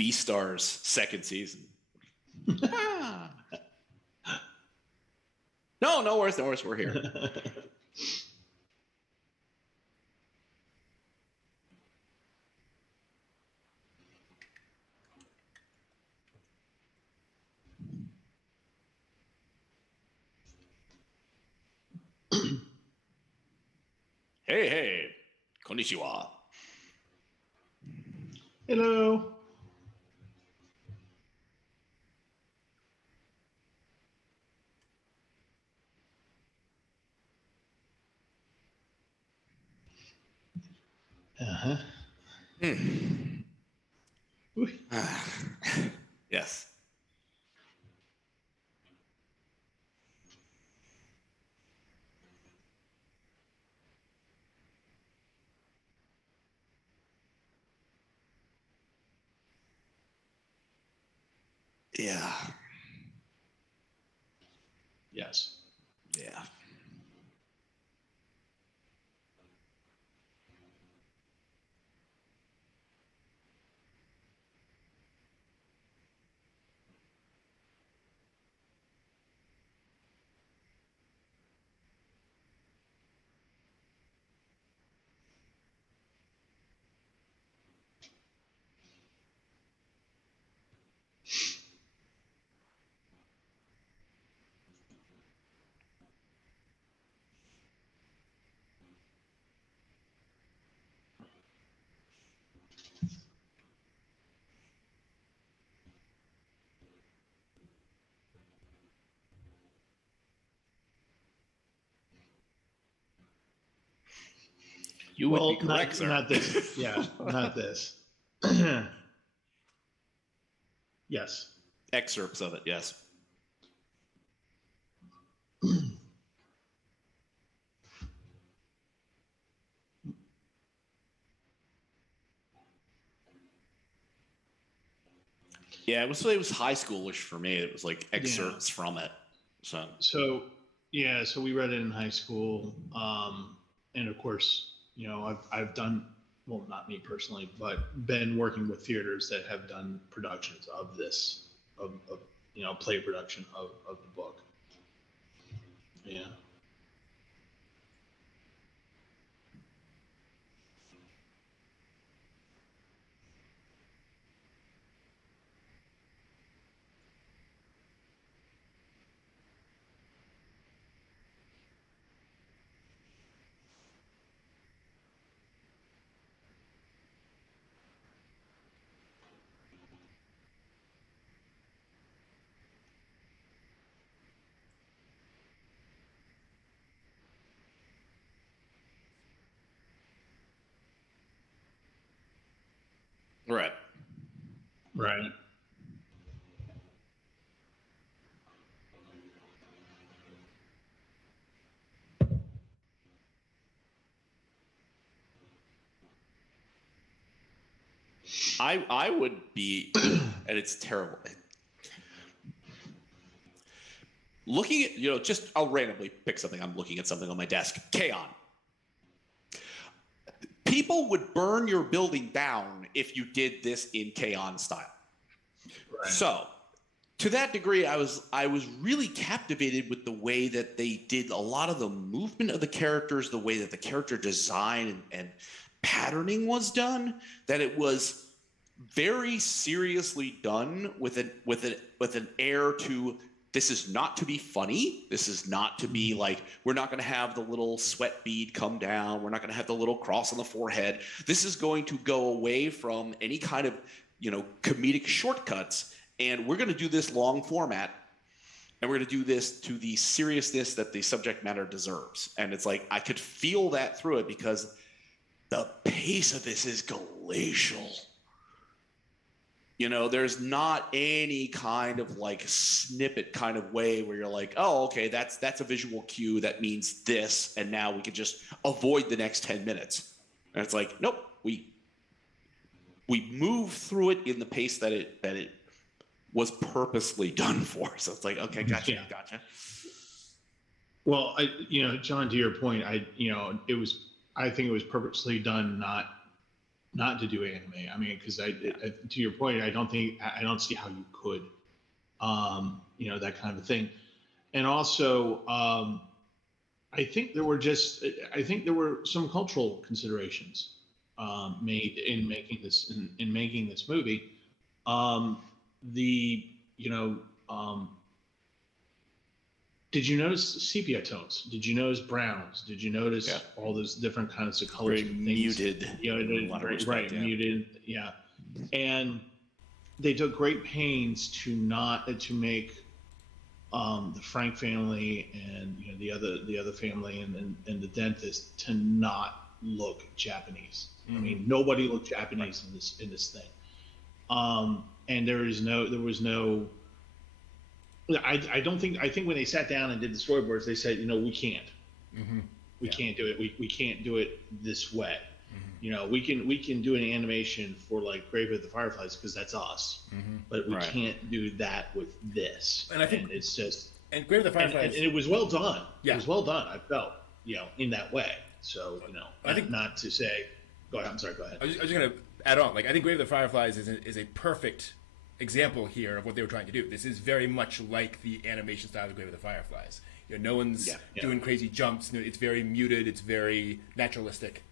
Beastar's second season. Ah. No worries. We're here. Hey, konnichiwa. Hello. Uh-huh. Yes. Yeah. Yes. Yeah. You would be correct, sir. Not this. Yeah, not this. Yes. Excerpts of it, yes. Yeah, it was high schoolish for me. It was like excerpts from it. So we read it in high school, and of course, I've done, well, not me personally, but been working with theaters that have done productions of this, of play production of the book. Yeah. Right. Right. I would be, and it's terrible. Looking at, just I'll randomly pick something. I'm looking at something on my desk. K-On! People would burn your building down if you did this in K-On! Style. Right. So, to that degree, I was really captivated with the way that they did a lot of the movement of the characters, the way that the character design and patterning was done, that it was very seriously done with an air to, this is not to be funny. This is not to be like, we're not going to have the little sweat bead come down. We're not going to have the little cross on the forehead. This is going to go away from any kind of, comedic shortcuts. And we're going to do this long format. And we're going to do this to the seriousness that the subject matter deserves. And it's like, I could feel that through it because the pace of this is glacial. There's not any kind of like snippet kind of way where you're like, oh, okay, that's a visual cue that means this, and now we can just avoid the next 10 minutes. And it's like, nope, we move through it in the pace that it was purposely done for. So it's like, okay, gotcha. Well, John, to your point, I think it was purposely done, not not to do anime. I mean, because to your point, I don't see how you could, that kind of a thing. And also, I think there were some cultural considerations made in making this movie. The you know Did you notice sepia tones? Did you notice browns? Did you notice all those different kinds of colors? Very muted. Right, muted. Yeah, and they took great pains to make the Frank family and the other family and the dentist to not look Japanese. I mean, nobody looked Japanese in this thing. And there was no. I think when they sat down and did the storyboards, they said, we can't. We can't do it. We can't do it this way. We can do an animation for like Grave of the Fireflies because that's us, but we can't do that with this. And I think it's just Grave of the Fireflies, and it was well done. Yeah, it was well done. I felt in that way. So I think not to say. Go ahead. I'm sorry. Go ahead. I was just going to add on. Like I think Grave of the Fireflies is a perfect example here of what they were trying to do. This is very much like the animation style of Grave of the Fireflies. No one's doing crazy jumps. It's very muted. It's very naturalistic.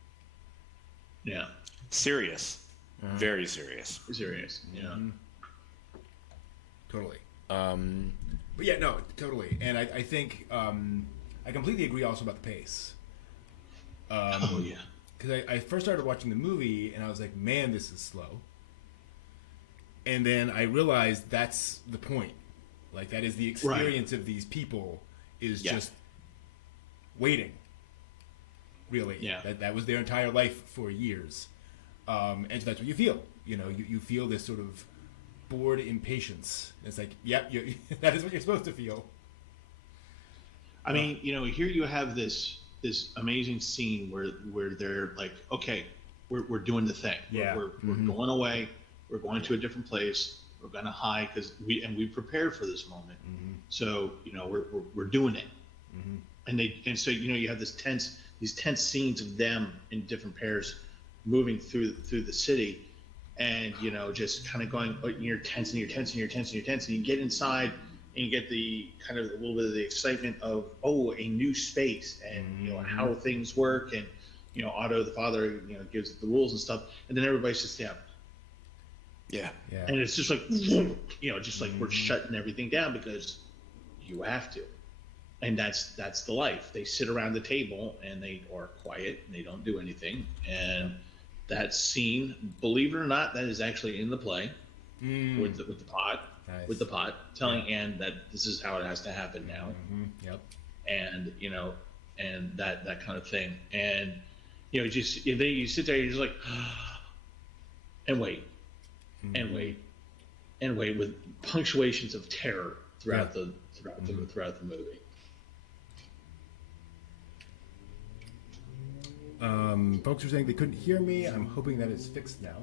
Yeah. Serious. Very serious. Serious. Yeah. Totally. But yeah, no, totally. And I think I completely agree also about the pace. Because I first started watching the movie and I was like, man, this is slow. And then I realized that's the point. Like that is the experience of these people is just waiting. Really, that was their entire life for years, and so that's what you feel. You feel this sort of bored impatience. It's like, that is what you're supposed to feel. I mean, here you have this amazing scene where they're like, okay, we're doing the thing. We're going away. We're going to a different place. We're going to hide because we prepared for this moment. So we're doing it. And so you have these tense scenes of them in different pairs moving through the city, and just kind of going, you're tense and you're tense and you're tense and you're tense, and you get inside and you get the kind of a little bit of the excitement of a new space and how things work, and Otto the father gives the rules and stuff, and then everybody sits down. Yeah. And it's just like just like we're shutting everything down because you have to. And that's the life. They sit around the table and they are quiet and they don't do anything. And that scene, believe it or not, that is actually in the play with the pot, with the pot, telling Anne that this is how it has to happen now. Yep. And and that kind of thing. And just you sit there, you're just like, and wait, and wait, and wait, with punctuations of terror throughout the movie. Folks are saying they couldn't hear me. I'm hoping that is fixed now.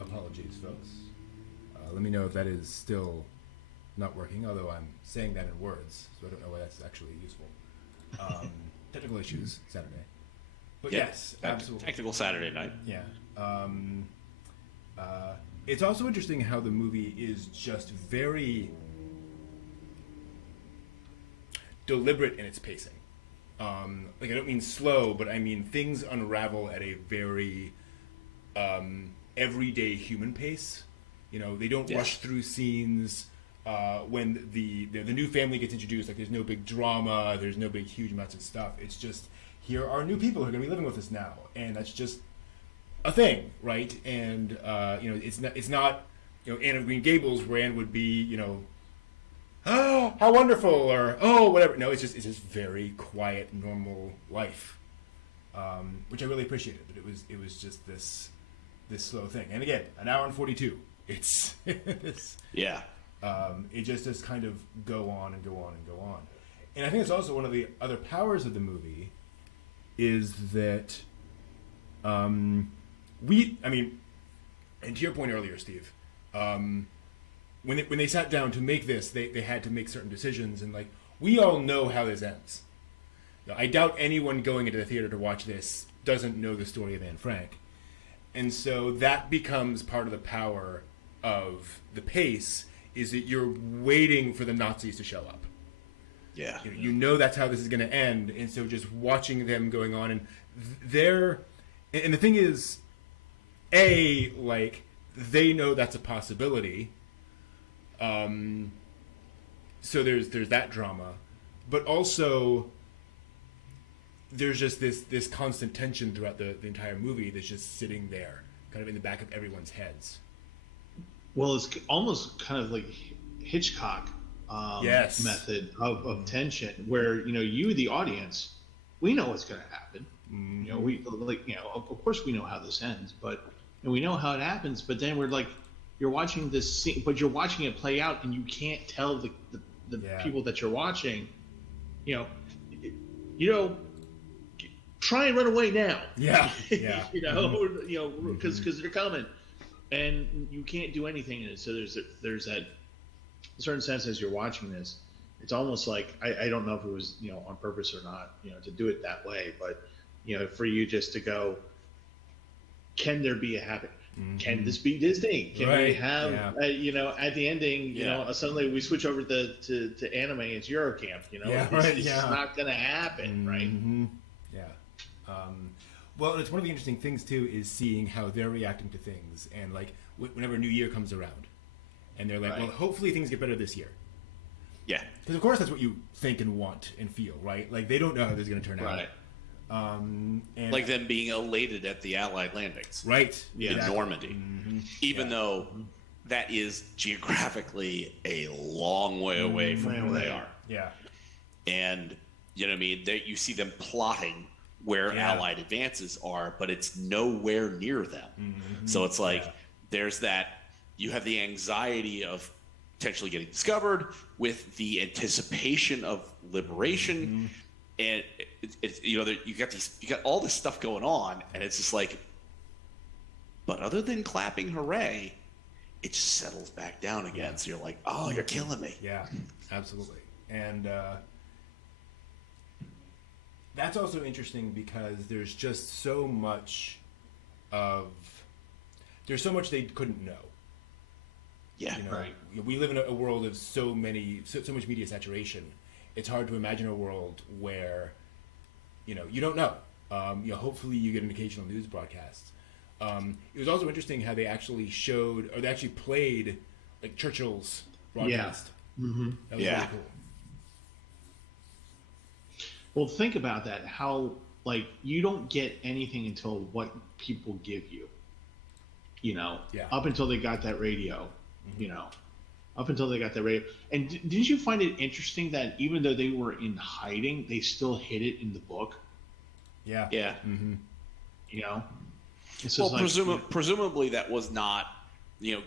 Apologies, folks. Let me know if that is still not working, although I'm saying that in words, so I don't know why that's actually useful. Technical issues, Saturday. But yes, absolutely. Technical Saturday night. Yeah. It's also interesting how the movie is just very deliberate in its pacing. I don't mean slow, but I mean things unravel at a very everyday human pace. They don't rush through scenes. When the new family gets introduced, like there's no big drama, there's no big huge amounts of stuff. It's just, here are new people who are going to be living with us now, and that's just a thing, right? And it's not Anne of Green Gables where Anne would be oh, how wonderful, or oh, whatever. No, it's just very quiet, normal life, which I really appreciated. But it was just this slow thing. And again, an hour and 42. It's it just does kind of go on and go on and go on. And I think it's also one of the other powers of the movie is that and to your point earlier, Steve, when they sat down to make this, they had to make certain decisions, and like we all know how this ends. I doubt anyone going into the theater to watch this doesn't know the story of Anne Frank, And so that becomes part of the power of the pace, is that you're waiting for the Nazis to show up. Yeah. You know that's how this is going to end, and so just watching them going on, and and the thing is, like, they know that's a possibility. So there's that drama, but also there's just this constant tension throughout the entire movie that's just sitting there, kind of in the back of everyone's heads. Well, it's almost kind of like Hitchcock method of tension, where you the audience, we know what's going to happen. Of course we know how this ends, but we know how it happens. But then we're like, you're watching this scene, but you're watching it play out, and you can't tell the people that you're watching, try and run away now. Yeah. Because they're coming, and you can't do anything in it. So there's that certain sense as you're watching this. It's almost like I don't know if it was on purpose or not, to do it that way, but for you just to go, can there be a happy? Mm-hmm. Can this be Disney? Can we have at the ending, suddenly we switch over to anime? It's Eurocamp. It's not going to happen, right? Yeah. Well, it's one of the interesting things too is seeing how they're reacting to things, and like whenever New Year comes around, and they're like, well, hopefully things get better this year. Yeah. Because of course that's what you think and want and feel, right? Like they don't know how this is going to turn out. Right. And like them being elated at the Allied landings, right? In Normandy, even though that is geographically a long way away from where they are. Yeah, and you know what I mean. You see them plotting where Allied advances are, but it's nowhere near them. So it's like there's that. You have the anxiety of potentially getting discovered with the anticipation of liberation. And you got all this stuff going on, and it's just like, but other than clapping hooray, it just settles back down again. So you're like, oh, you're killing me. Yeah, absolutely. And that's also interesting because there's just so much they couldn't know. Yeah, We live in a world of so much media saturation. It's hard to imagine a world where, you don't know. Hopefully you get an occasional news broadcast. It was also interesting how they actually played like Churchill's broadcast. Yeah. Mm-hmm. That was really cool. Well, think about that. How you don't get anything until what people give you. Up until they got that radio. Up until they got the rape. And didn't you find it interesting that even though they were in hiding, they still hid it in the book? Yeah. Yeah. Mm-hmm. It's well, presumably that was not,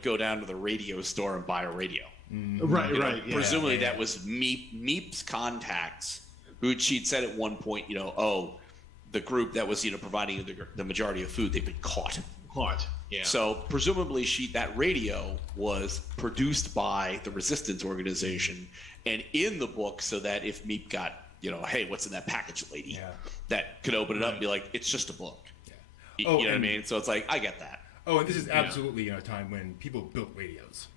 go down to the radio store and buy a radio. Mm-hmm. Right. Yeah. Presumably that was Meep's contacts, who she'd said at one point, the group that was, providing the majority of food, they've been caught. Yeah. So presumably that radio was produced by the resistance organization and in the book, so that if Meep got, hey, what's in that package, lady? Yeah. That could open it up and be like, it's just a book. Yeah. You know what I mean? So it's like, I get that. Oh, and this is absolutely a time when people built radios.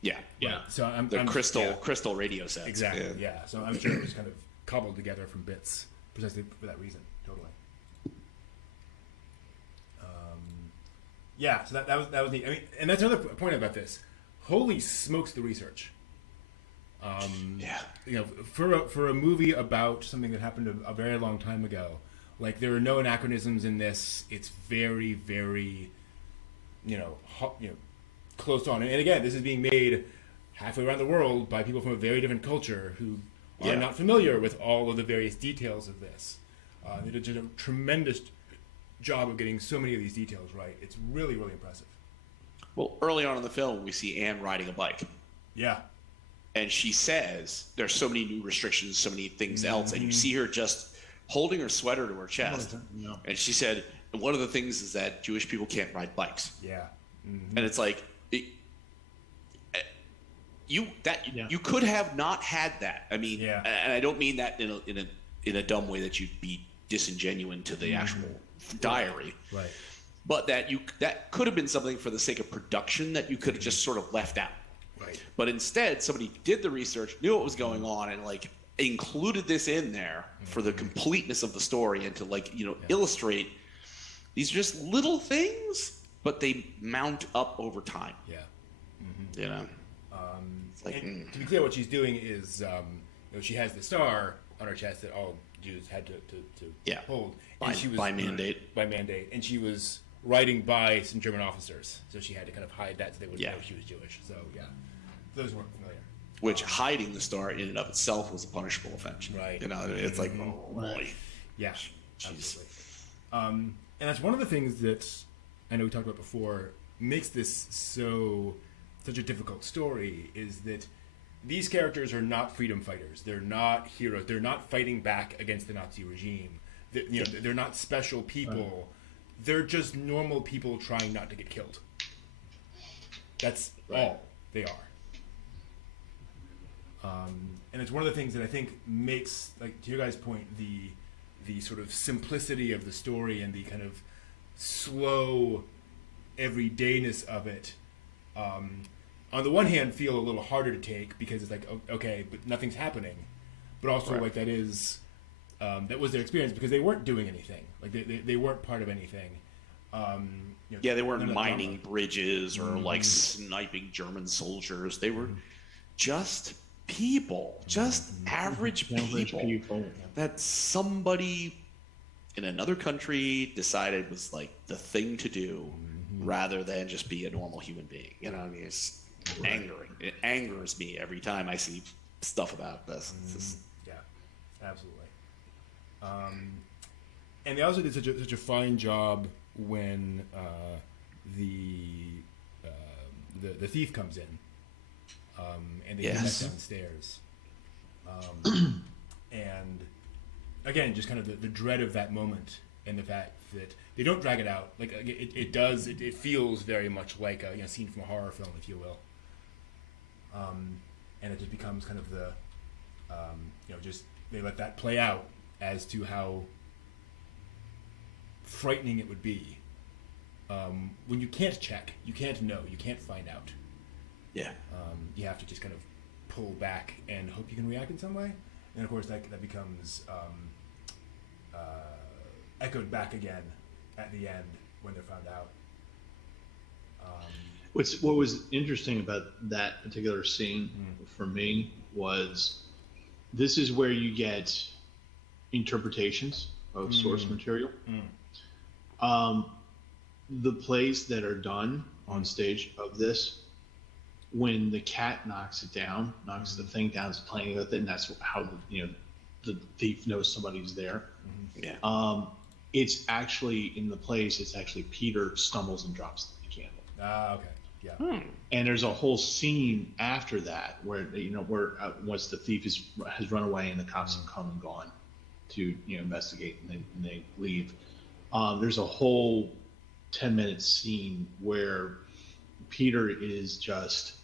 Yeah. Yeah. Right. So I'm crystal radio sets. Exactly. Yeah. So I'm sure it was kind of cobbled together from bits precisely for that reason. Totally. Yeah, so that was neat. I mean, and that's another point about this. Holy smokes, the research. For a movie about something that happened a very long time ago, like there are no anachronisms in this. It's very, very, close on. And again, this is being made halfway around the world by people from a very different culture who are not familiar with all of the various details of this. They did a tremendous job of getting so many of these details right. It's really, really impressive. Well, early on in the film, we see Anne riding a bike. Yeah. And she says there's so many new restrictions, so many things else, and you see her just holding her sweater to her chest. Yeah. And she said, one of the things is that Jewish people can't ride bikes. Yeah. Mm-hmm. And it's like, you could have not had that. I mean, and I don't mean that in a dumb way that you'd be disingenuine to the actual diary. Right. but that could have been something for the sake of production that you could have just sort of left out. Right. But instead, somebody did the research, knew what was going on, and like included this in there for the completeness of the story and to illustrate these are just little things, but they mount up over time. Yeah. You know. To be clear, what she's doing is she has the star on her chest that all Jews had to hold. And she was, by mandate. By mandate. And she was riding by some German officers, so she had to kind of hide that so they wouldn't know she was Jewish. So, yeah, those weren't familiar. Which hiding the star in and of itself was a punishable offense. Right. You know, it's like, oh, boy. Yeah, absolutely. And that's one of the things that I know we talked about before makes this such a difficult story is that these characters are not freedom fighters. They're not heroes. They're not fighting back against the Nazi regime. They're not special people. They're just normal people trying not to get killed. That's all they are. And it's one of the things that I think makes, like to your guys' point, the sort of simplicity of the story and the kind of slow everydayness of it, on the one hand, feel a little harder to take because it's like, okay, but nothing's happening. But also, like, that was their experience because they weren't doing anything. Like, they weren't part of anything. They weren't mining bridges or, like, sniping German soldiers. They were just people, just average people that somebody in another country decided was, like, the thing to do rather than just be a normal human being. You know, I mean, it's angering. It angers me every time I see stuff about this. Yeah, absolutely. And they also did such a fine job when the thief comes in, and they get back downstairs, and again, just kind of the dread of that moment and the fact that they don't drag it out. Like it feels very much like a scene from a horror film, if you will. And it just becomes kind of the, just they let that play out as to how frightening it would be when you can't check, you can't know, you can't find out. Yeah. You have to just kind of pull back and hope you can react in some way. And of course, that becomes echoed back again at the end when they're found out. What was interesting about that particular scene for me was this is where you get interpretations of source material. The plays that are done on stage of this, when the cat knocks it down, knocks the thing down, is playing with it, and that's how the thief knows somebody's there. Yeah. It's actually in the plays. It's actually Peter stumbles and drops the candle. Ah, okay. Yeah. And there's a whole scene after that where once the thief has run away and the cops have come and gone to investigate and they leave. There's a whole 10-minute scene where Peter is just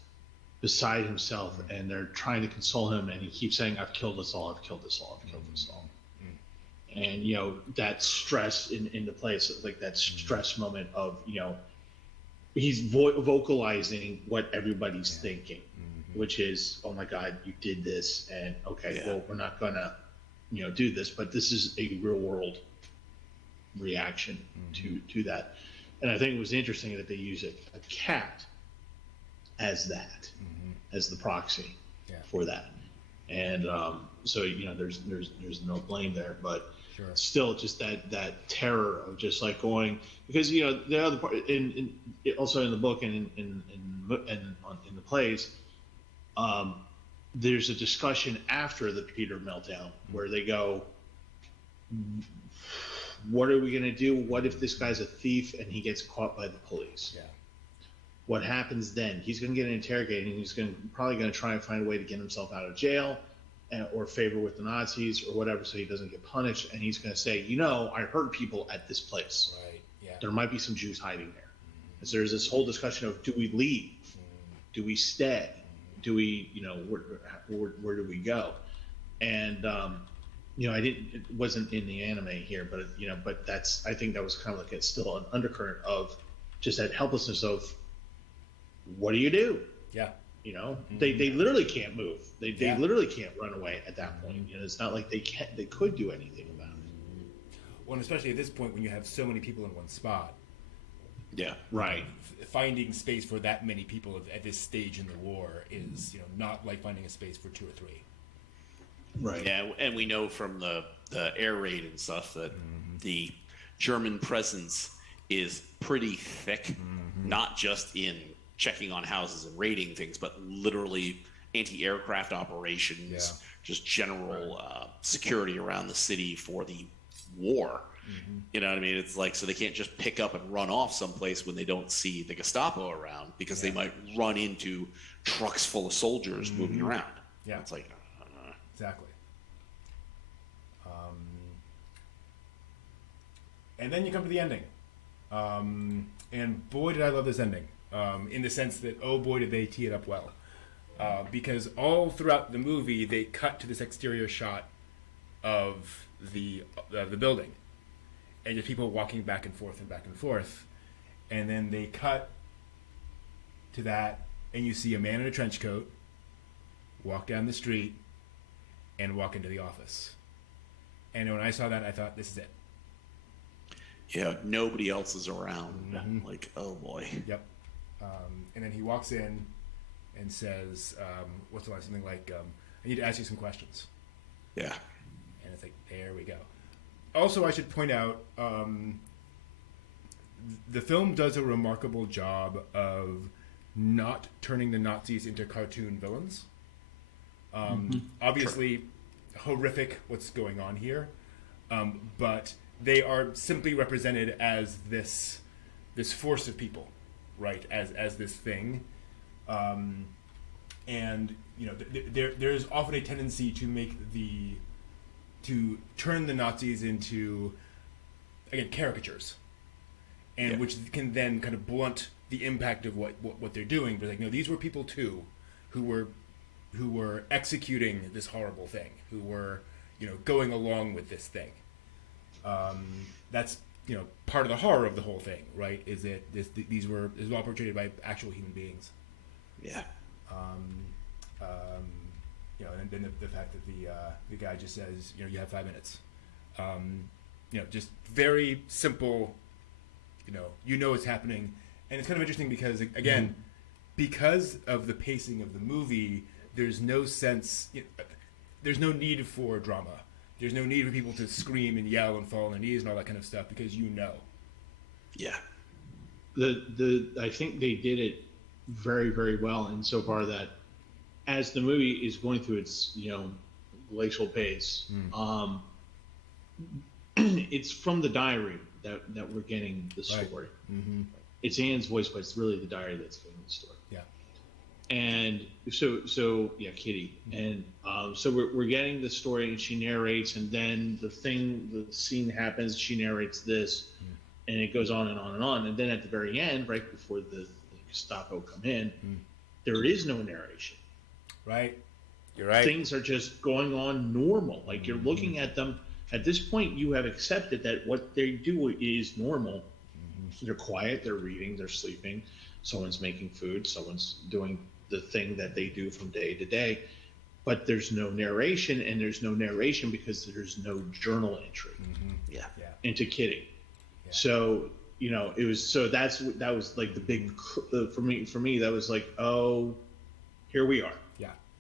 beside himself and they're trying to console him and he keeps saying, "I've killed us all. I've killed us all. I've killed us all." And that stress in the place, like that stress moment of he's vocalizing what everybody's thinking, which is, "Oh my God, you did this, and well, we're not gonna, do this, but this is a real world reaction to that." And I think it was interesting that they use a cat as that, as the proxy for that, and so there's no blame there, but. Sure. Still, just that terror of just like going, because the other part also in the book and in the plays, there's a discussion after the Peter meltdown where they go, "What are we going to do? What if this guy's a thief and he gets caught by the police? Yeah. What happens then? He's going to get interrogated and he's probably going to try and find a way to get himself out of jail." Or favor with the Nazis or whatever, so he doesn't get punished. And he's going to say, I heard people at this place. Right. Yeah. There might be some Jews hiding there. So there's this whole discussion of, do we leave? Do we stay? Do we, where do we go? And it wasn't in the anime here, but but I think that was kind of like it's still an undercurrent of just that helplessness of what do you do? Yeah. They literally can't move. They literally can't run away at that point. It's not like they could do anything about it. Well, and especially at this point when you have so many people in one spot. Yeah. Right. Finding space for that many people at this stage in the war is, not like finding a space for 2 or 3. Right. Yeah, and we know from the air raid and stuff that the German presence is pretty thick, not just in checking on houses and raiding things, but literally anti-aircraft operations, just general security around the city for the war. You know what I mean? It's like, so they can't just pick up and run off someplace when they don't see the Gestapo around, because they might run into trucks full of soldiers moving around. Yeah. It's like... Exactly. And then you come to the ending. And boy, did I love this ending. In the sense that, oh boy, did they tee it up well. Because all throughout the movie, they cut to this exterior shot of the building. And just people walking back and forth and back and forth. And then they cut to that, and you see a man in a trench coat walk down the street and walk into the office. And when I saw that, I thought, this is it. Yeah, nobody else is around. Like, oh boy. Yep. And then he walks in and says, what's the line? Something like, I need to ask you some questions. Yeah. And it's like, there we go. Also, I should point out, the film does a remarkable job of not turning the Nazis into cartoon villains. Obviously, horrific what's going on here, but they are simply represented as this force of people, right? As this thing, and there's often a tendency to turn the Nazis into, again, caricatures, and which can then kind of blunt the impact of what they're doing. But like, no, these were people too, who were executing this horrible thing, who were going along with this thing. That's part of the horror of the whole thing, right? Is that this was all portrayed by actual human beings. Yeah. And then the fact that the guy just says, you have 5 minutes. Just very simple. It's happening, and it's kind of interesting because, again, because of the pacing of the movie, there's no sense. There's no need for drama. There's no need for people to scream and yell and fall on their knees and all that kind of stuff, because Yeah. I think they did it very, very well insofar that as the movie is going through its glacial pace, it's from the diary that we're getting the story. Right. It's Anne's voice, but it's really the diary that's getting the story. Yeah. And so Kitty, and so we're getting the story, and she narrates, and then the scene happens. She narrates this, and it goes on and on and on, and then at the very end, right before the Gestapo come in, there is no narration. Right. You're right. Things are just going on normal. Like, you're looking at them. At this point, you have accepted that what they do is normal. They're quiet, they're reading, they're sleeping. Someone's making food, someone's doing the thing that they do from day to day. But there's no narration, and there's no narration because there's no journal entry into Kitty. Yeah. So, it was, that was like the big, for me, that was like, oh, here we are.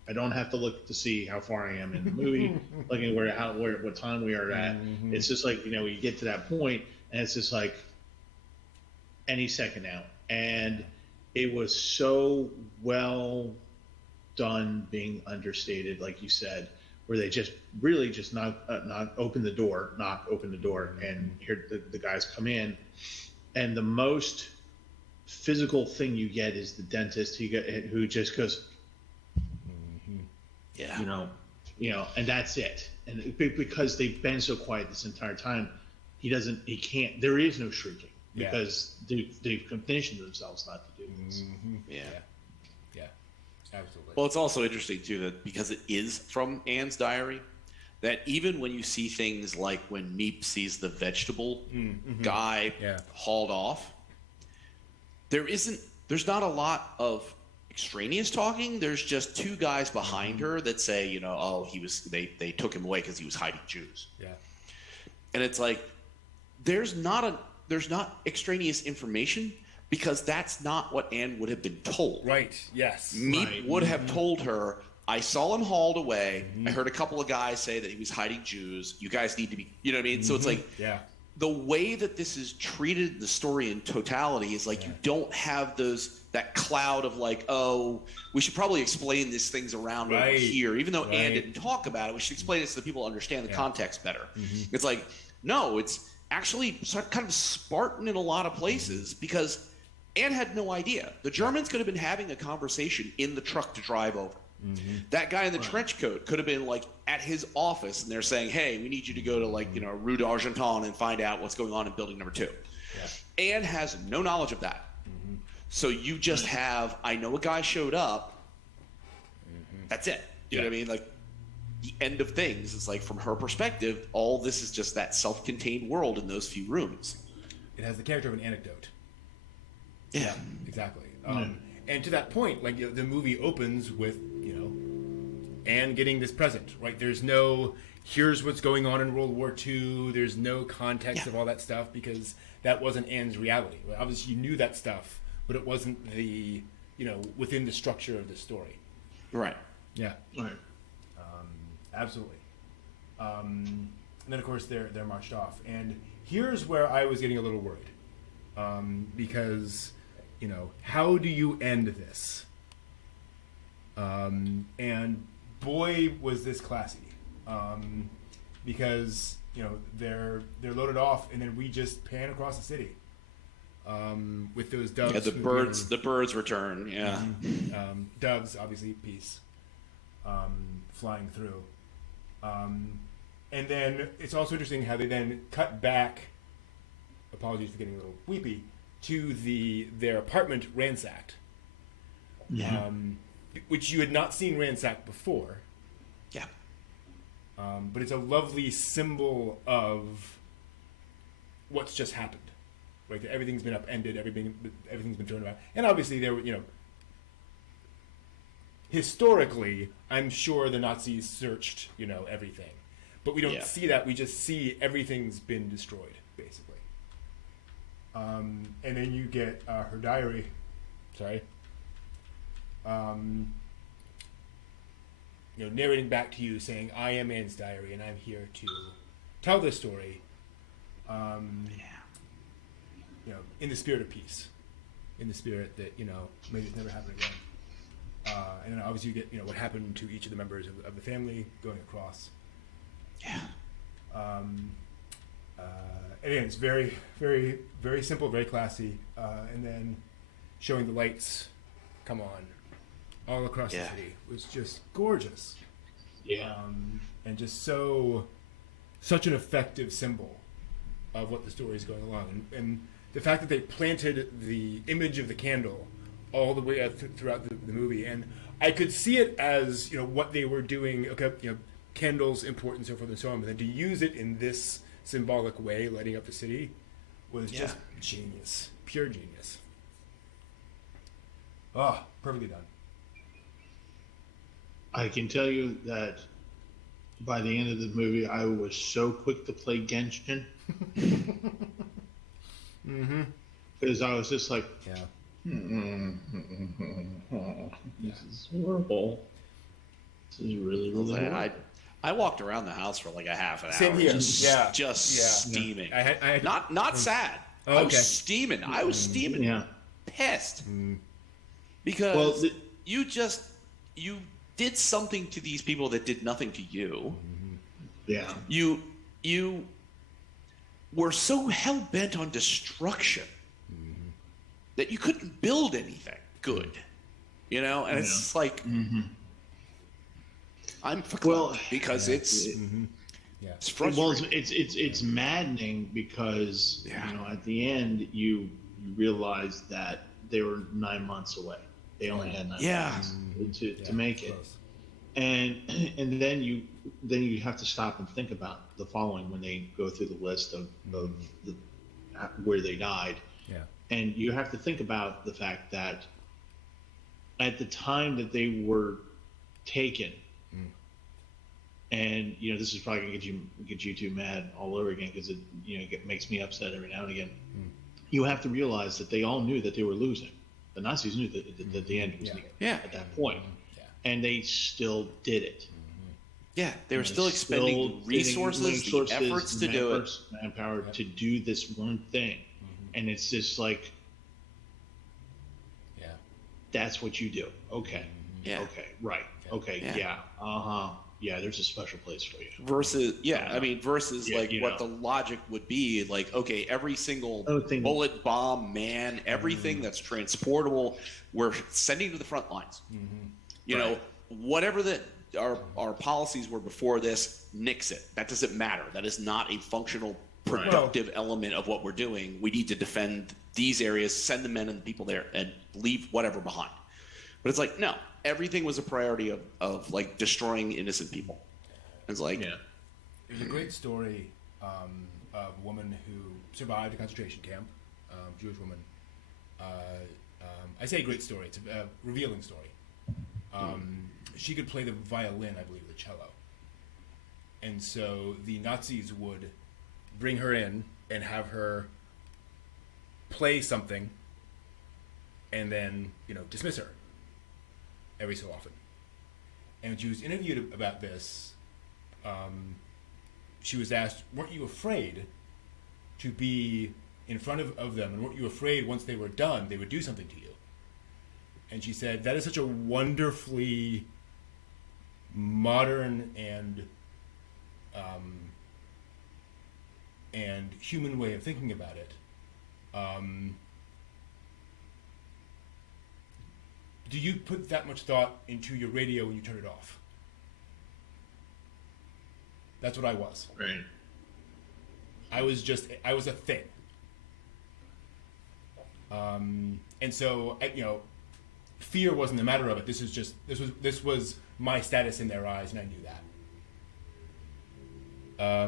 I don't have to look to see how far I am in the movie, looking what time we are at. It's just like, you get to that point, and it's just like any second now. And it was so well done, being understated, like you said, where they just really just knock open the door, and hear the guys come in. And the most physical thing you get is the dentist who just goes, and that's it. And because they've been so quiet this entire time, he can't, there is no shrieking, because they've conditioned themselves not to do this. Yeah, absolutely. Well, it's also interesting too that because it is from Anne's diary, that even when you see things like when Meep sees the vegetable guy hauled off, there's not a lot of extraneous talking. There's just two guys behind her that say, you know, oh, they took him away because he was hiding Jews. Yeah. And it's like, there's not extraneous information because that's not what Anne would have been told. Right. Yes. Meep would have told her, I saw him hauled away. I heard a couple of guys say that he was hiding Jews. You guys need to be, you know what I mean? So it's like, the way that this is treated in the story in totality is like, you don't have that cloud of like, oh, we should probably explain these things around over here. Even though Anne didn't talk about it, we should explain it so that people understand the context better. It's like, no, it's actually kind of Spartan in a lot of places because Anne had no idea. The Germans could have been having a conversation in the truck to drive over. That guy in the trench coat could have been like at his office and they're saying, hey, we need you to go to like, you know, Rue d'Argenton and find out what's going on in building number 2. Anne has no knowledge of that. So you just have, I know a guy showed up. That's it. You know what I mean? Like the end of things. It's like from her perspective, all this is just that self-contained world in those few rooms. It has the character of an anecdote. Yeah. Exactly. And to that point, like the movie opens with, you know, Anne getting this present, right? There's no, here's what's going on in World War II. There's no context of all that stuff because that wasn't Anne's reality. Obviously, you knew that stuff, but it wasn't the, you know, within the structure of the story. Right. Yeah. Right. Absolutely. And then, of course, they're marched off. And here's where I was getting a little worried. Because, you know, how do you end this? And boy, was this classy. Because, you know, they're loaded off, and then we just pan across the city. With those doves. Yeah, the birds return. Yeah. Doves, obviously, peace. Flying through. And then it's also interesting how they then cut back, apologies for getting a little weepy, to their apartment ransacked. Which you had not seen ransacked before. Yeah. But it's a lovely symbol of what's just happened. Like everything's been upended, everything's been thrown about. And obviously there were, you know, historically, I'm sure the Nazis searched, you know, everything. But we don't see that. We just see everything's been destroyed, basically. And then you get her diary. Sorry. You know, narrating back to you, saying, "I am Anne's diary, and I'm here to tell this story." You know, in the spirit of peace, in the spirit that, you know, may this never happen again. And then obviously you get, you know, what happened to each of the members of the family going across. Yeah. And again, it's very, very, very simple, very classy. And then showing the lights come on all across the city was just gorgeous. Yeah. And just such an effective symbol of what the story is going along. And the fact that they planted the image of the candle all the way throughout the movie, and I could see it as, you know, what they were doing. Okay, you know, candles important, so forth and so on. But then to use it in this symbolic way, lighting up the city, was just genius, pure genius. Oh, perfectly done. I can tell you that by the end of the movie, I was so quick to play Genshin. Because I was just like, this is horrible. This is really, really horrible. I walked around the house for like a half an hour. Same here. Just steaming. Not sad. Oh, I was steaming. I was steaming. Yeah. Pissed. Because you did something to these people that did nothing to you. Yeah. You were so hell bent on destruction that you couldn't build anything good, you know. And it's just like I'm because it's frustrating. Well, it's maddening because you know, at the end you realize that they were 9 months away. They only had 9 months to make it. and and then you have to stop and think about the following when they go through the list of the where they died. Yeah. And you have to think about the fact that at the time that they were taken, and this is probably gonna get you two mad all over again, because it makes me upset every now and again. You have to realize that they all knew that they were losing. The Nazis knew that the end was near at that point, and they still did it. Yeah, they were still expending resources, the efforts to do it, manpower to do this one thing, and it's just like, that's what you do. Okay. Yeah. Okay. Right. Okay. Yeah. Yeah. There's a special place for you. Versus, what the logic would be, like, okay, every single bullet, bomb, man, everything that's transportable, we're sending to the front lines. You know, whatever our policies were before this, nix it. That doesn't matter. That is not a functional, productive element of what we're doing. We need to defend these areas, send the men and the people there, and leave whatever behind. But it's like, no, everything was a priority of like destroying innocent people. It's like, there's a great story of a woman who survived a concentration camp, Jewish woman. I say great story. It's a revealing story. She could play the violin, I believe, the cello. And so the Nazis would bring her in and have her play something and then, dismiss her every so often. And when she was interviewed about this, she was asked, weren't you afraid to be in front of them? And weren't you afraid once they were done, they would do something to you? And she said, that is such a wonderfully modern and human way of thinking about it. Do you put that much thought into your radio when you turn it off? That's what I was. Right. I was a thing. And so, fear wasn't a matter of it. This was my status in their eyes, and I knew that.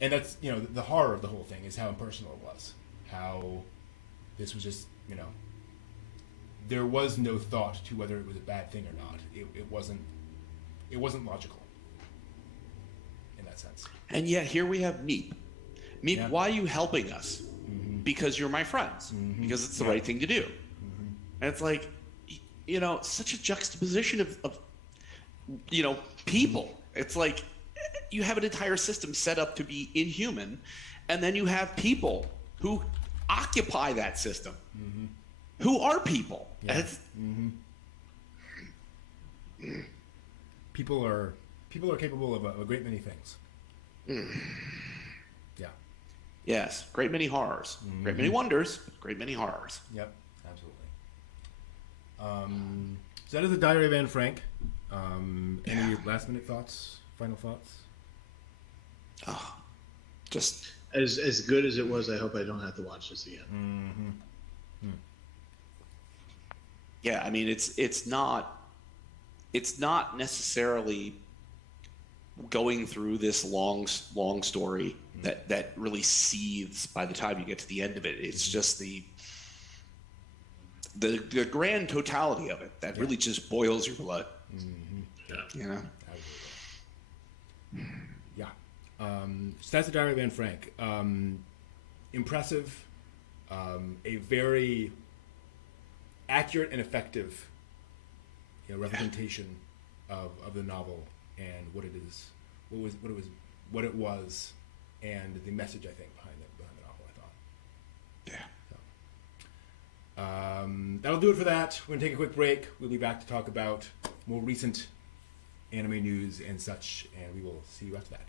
And that's, the horror of the whole thing is how impersonal it was. How this was just, there was no thought to whether it was a bad thing or not. It wasn't logical in that sense. And yet here we have Meep. Meep, why are you helping us? Because you're my friends. Because it's the right thing to do. And it's like, such a juxtaposition of people. It's like you have an entire system set up to be inhuman, and then you have people who occupy that system, who are people. Yeah. People are capable of a great many things. Yeah. Yes, great many horrors, great many wonders, great many horrors. Yep, absolutely. So that is the Diary of Anne Frank. Any last minute thoughts? Final thoughts? Just as good as it was. I hope I don't have to watch this again. Yeah, I mean, it's not necessarily going through this long story that really seethes by the time you get to the end of it. It's just the grand totality of it that really just boils your blood. Yeah. So that's the Diary of Anne Frank. Impressive, a very accurate and effective representation of the novel and what it is, what it was, and the message I think behind the novel. I thought. So, that'll do it for that. We're gonna take a quick break. We'll be back to talk about more recent anime news and such, and we will see you after that.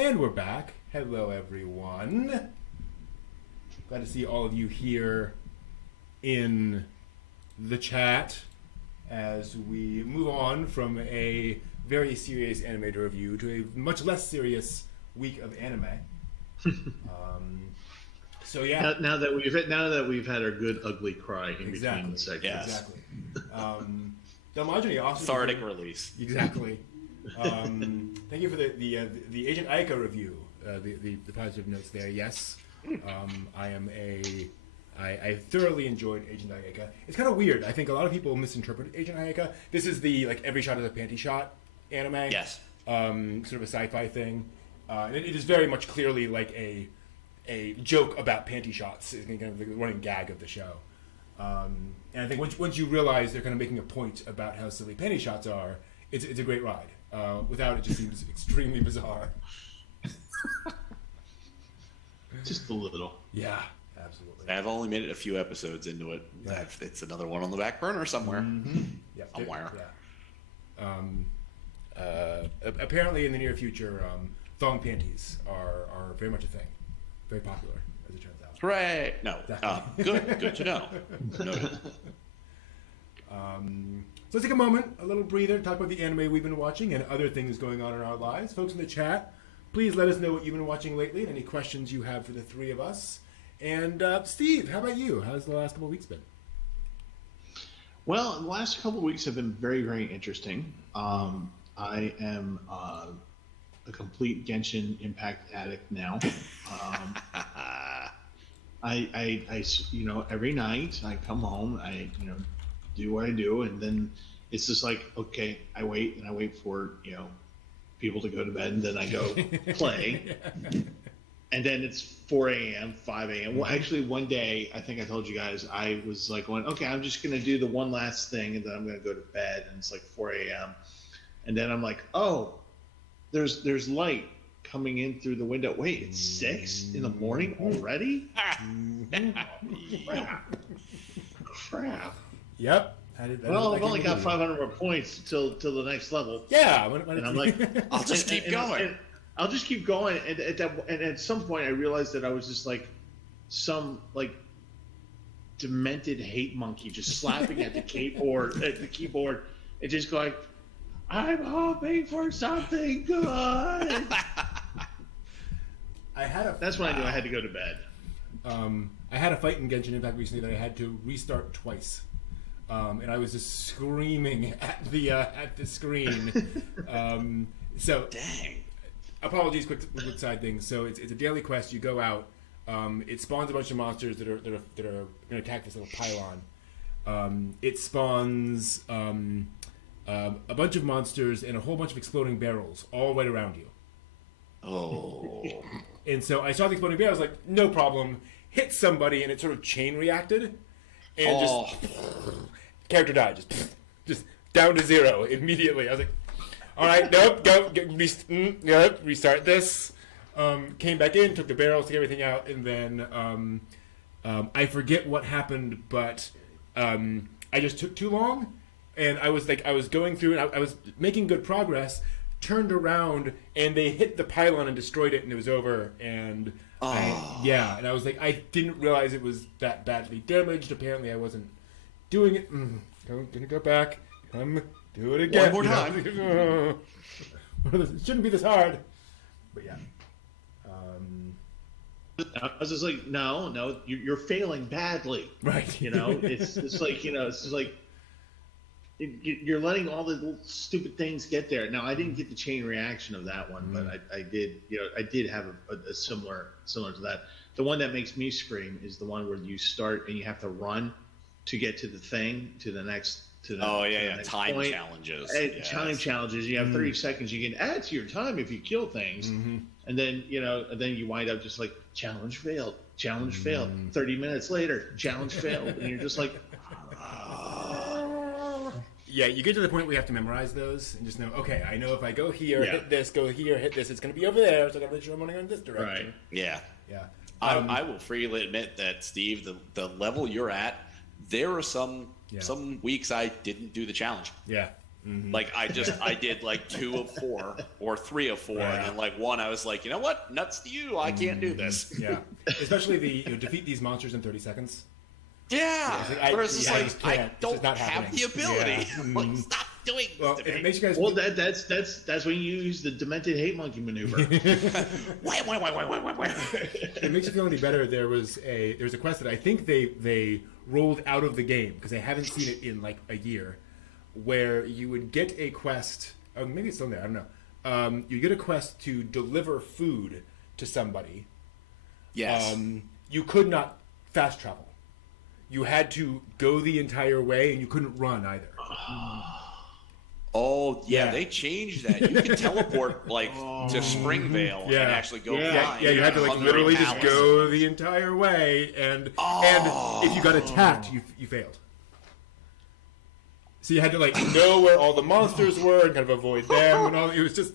And we're back. Hello, everyone. Glad to see all of you here in the chat as we move on from a very serious anime review to a much less serious week of anime. So yeah. Now that we've had our good ugly cry in between the segments. Yes. Exactly. Delmagini also Cathartic release. Exactly. Thank you for the Agent Aika review. The positive notes there. Yes. I thoroughly enjoyed Agent Aika. It's kind of weird. I think a lot of people misinterpret Agent Aika. This is the every shot is a panty shot anime. Yes. Sort of a sci-fi thing. And it is very much clearly like a joke about panty shots. It's kind of the running gag of the show. And I think once you realize they're kind of making a point about how silly panty shots are, it's a great ride. Without it, just seems extremely bizarre. Just a little. Yeah, absolutely. I've only made it a few episodes into it. Yeah. It's another one on the back burner somewhere. Mm-hmm. Yeah, somewhere. Yeah. Apparently, in the near future, thong panties are very much a thing. Very popular, as it turns out. Hooray! No. Good to know. Noted. So let's take a moment, a little breather, to talk about the anime we've been watching and other things going on in our lives. Folks in the chat, please let us know what you've been watching lately and any questions you have for the three of us. And Steve, how about you? How's the last couple of weeks been? Well, the last couple of weeks have been very, very interesting. I am a complete Genshin Impact addict now. I every night I come home, I do what I do, and then it's just like, okay, I wait for people to go to bed, and then I go play. And then it's 4 a.m., 5 a.m. Well, actually, one day, I think I told you guys, I was like going, okay, I'm just going to do the one last thing, and then I'm going to go to bed, and it's like 4 a.m. And then I'm like, oh, there's light coming in through the window. Wait, it's 6 in the morning already? Crap. Yep. Well, I've only got 500 more points till the next level. Yeah. And I'm like, I'll just keep going. I'll just keep going. And at some point, I realized that I was just like some demented hate monkey, just slapping at the keyboard, and just going, "I'm hoping for something good." That's when I knew I had to go to bed. I had a fight in Genshin Impact recently that I had to restart twice. And I was just screaming at the screen. So dang. Apologies, quick side thing. So it's a daily quest. You go out. It spawns a bunch of monsters that are going to attack this little pylon. It spawns a bunch of monsters and a whole bunch of exploding barrels all right around you. Oh. And so I saw the exploding barrels, like, no problem. Hit somebody, and it sort of chain reacted, and just character died, just down to 0 immediately. I was like, all right, nope, go, restart this. Came back in, took the barrels, took everything out, and then I forget what happened, but I just took too long, and I was going through it. I was making good progress. Turned around, and they hit the pylon and destroyed it, and it was over. And and I was like, I didn't realize it was that badly damaged. Apparently, I wasn't doing it. Gonna go back. Do it again. One more time. It shouldn't be this hard. But yeah. I was just like, no, you're failing badly. Right. It's like, it's just like, you're letting all the little stupid things get there. Now, I didn't get the chain reaction of that one, but I did. I did have a similar to that. The one that makes me scream is the one where you start and you have to run to get to the thing, to the next. Time point. Challenges. Time challenges. You have 30 seconds. You can add to your time if you kill things, and then you wind up just like challenge failed. 30 minutes later, challenge failed, and you're just like. Yeah, you get to the point where you have to memorize those and just know, okay, I know if I go here, hit this, go here, hit this, it's going to be over there, so I got to make sure I'm running in this direction. Right. Yeah. Yeah. I will freely admit that, Steve, the level you're at, there are some weeks I didn't do the challenge. Yeah. Mm-hmm. Like I did like 2 of 4 or 3 of 4, Yeah. and then like 1 I was like, you know what, nuts to you, I can't do this. Yeah, especially the defeat these monsters in 30 seconds. Yeah, It's like, but it's just I like just I can't. It's don't just not have happening. the ability. Yeah. Like, stop doing this Well, to if me. it makes you guys Well, that's when you use the demented hate monkey maneuver. Wah, wah, wah, wah, wah, wah. it makes you feel any better, there's a quest that I think they rolled out of the game because I haven't seen it in like a year, where you would get a quest. Oh, maybe it's still there. I don't know. You get a quest to deliver food to somebody. Yes. You could not fast travel. You had to go the entire way, and you couldn't run either. Oh yeah, Yeah. they changed that. You can teleport like to Springvale and Yeah. actually go Yeah. flying. Yeah, you had to like 100 literally just miles. go the entire way, and if you got attacked, you failed. So you had to like know where all the monsters were and kind of avoid them, and all. It was just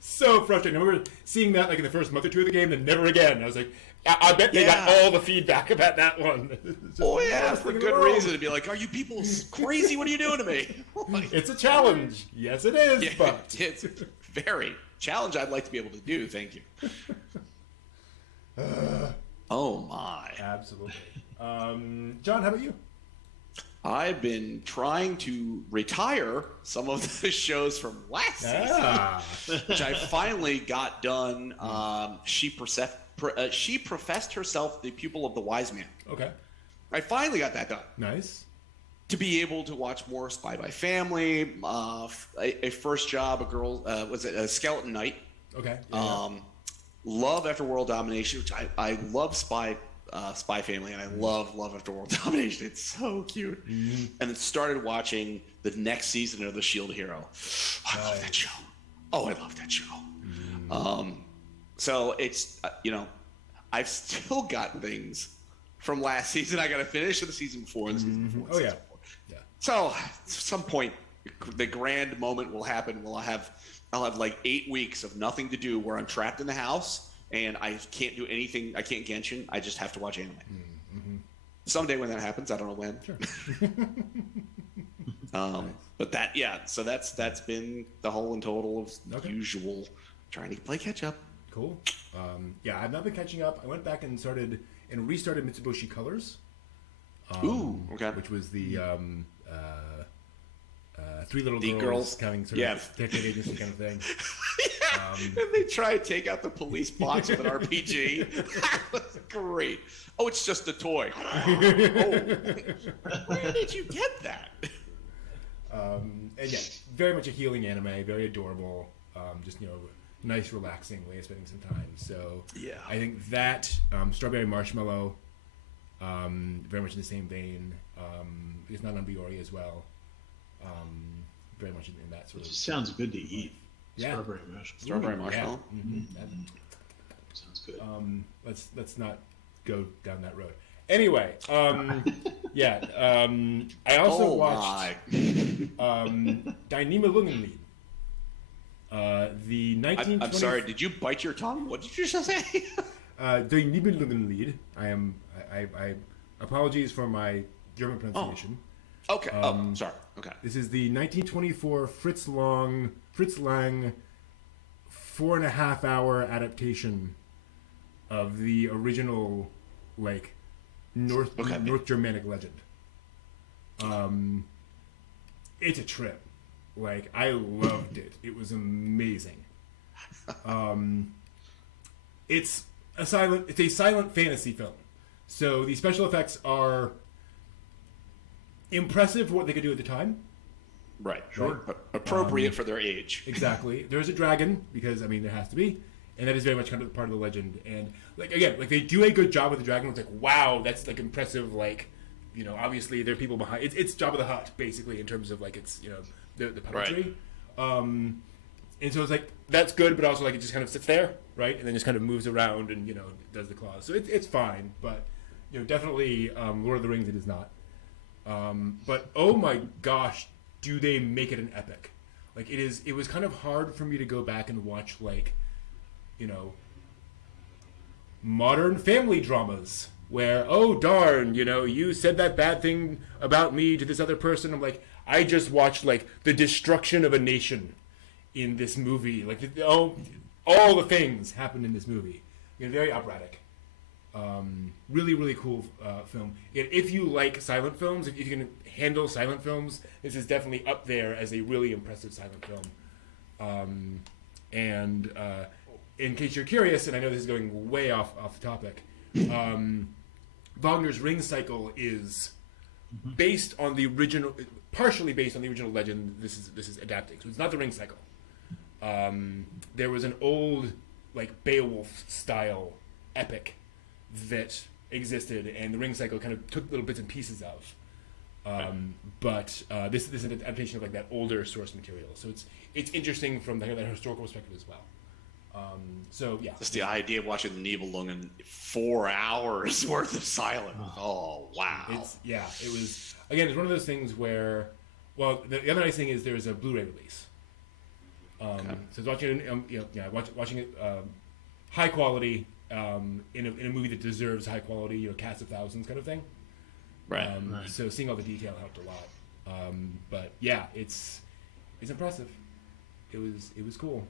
so frustrating. I remember seeing that like in the first month or 2 of the game, and never again. I was like, I bet they got Yeah. all the feedback about that one. It's just Oh the yeah, worst for thing in the good world. reason to be like, are you people crazy? What are you doing to me? Like, It's a challenge. Yes, it is. yeah, But it's very challenge. I'd like to be able to do. Thank you. Oh my. absolutely. John, how about you? I've been trying to retire some of the shows from last season, which I finally got done. She professed herself the pupil of the wise man. Okay. I finally got that done. Nice. To be able to watch more Spy by Family, a first job, a girl, was it a Skeleton Knight? Okay. Yeah. Love After World Domination, which I love Spy Family, and I love After World Domination. It's so cute. Mm-hmm. And then started watching the next season of The Shield Hero. I love that show. Oh, I love that show. So it's, I've still got things from last season I got to finish, or the season before, and the season before. Oh, yeah. Yeah. So at some point, the grand moment will happen. I'll have like 8 weeks of nothing to do where I'm trapped in the house and I can't do anything. I can't Genshin. I just have to watch anime. Mm-hmm. Someday when that happens, I don't know when. Sure. But that, yeah. So that's been the whole and total of Okay. usual trying to play catch up. Cool. Yeah, I've not been catching up. I went back and restarted Mitsubishi Colors. Ooh, okay. Which was the three little The girls girls. coming sort Yeah. of detective agency kind of thing. And they try to take out the police box with an RPG. That was great. Oh, it's just a toy. Oh, where did you get that? And yeah, very much a healing anime, very adorable. Just nice, relaxing way of spending some time. So Yeah. I think that Strawberry Marshmallow, very much in the same vein. It's not on Biori as well. Very much in that sort of. Sounds good to eat. Yeah. Strawberry marshmallow. Strawberry marshmallow. Yeah. Mm-hmm. Sounds good. Let's not go down that road. Anyway, yeah. I also watched Dynema Lungenlied. The 1920. I'm sorry. Did you bite your tongue? What did you just say? Dynema Lungenlied. I apologies for my German pronunciation. Okay. Sorry. Okay. This is the 1924 Fritz Lang 4.5 hour adaptation of the original North Germanic legend. It's a trip. I loved it. It was amazing. It's a silent fantasy film. So the special effects are impressive for what they could do at the time. Right. Sure. Appropriate for their age. Exactly. There's a dragon because there has to be, and that is very much kind of part of the legend. And they do a good job with the dragon. It's wow, that's impressive. Obviously there are people behind. It's Jabba the Hutt basically in terms of it's the puppetry. Right. And so it's that's good, but also it just kind of sits there, right, and then just kind of moves around and does the claws. So it's fine, but definitely Lord of the Rings it is not. But oh my gosh, do they make it an epic? It was kind of hard for me to go back and watch modern family dramas where, oh darn, you said that bad thing about me to this other person. I'm I just watched like the destruction of a nation in this movie. Like all the things happened in this movie. Very operatic. Really, really cool film. If you like silent films, if you can handle silent films, this is definitely up there as a really impressive silent film. And in case you're curious, and I know this is going way off the topic, Wagner's Ring Cycle is based on the original, partially based on the original legend. This is adapting, so it's not the Ring Cycle. There was an old like Beowulf style epic that existed, and the Ring Cycle kind of took little bits and pieces of. But this is an adaptation of like that older source material, so it's interesting from that historical perspective as well. So yeah, just the idea of watching the Nibelungen 4 hours worth of silence. Oh wow! It was again. It's one of those things where, well, the other nice thing is there's a Blu-ray release. So I was watching it, watching it high quality in a movie that deserves high quality, cast of thousands kind of thing. Right. So seeing all the detail helped a lot. But yeah, it's impressive. It was cool.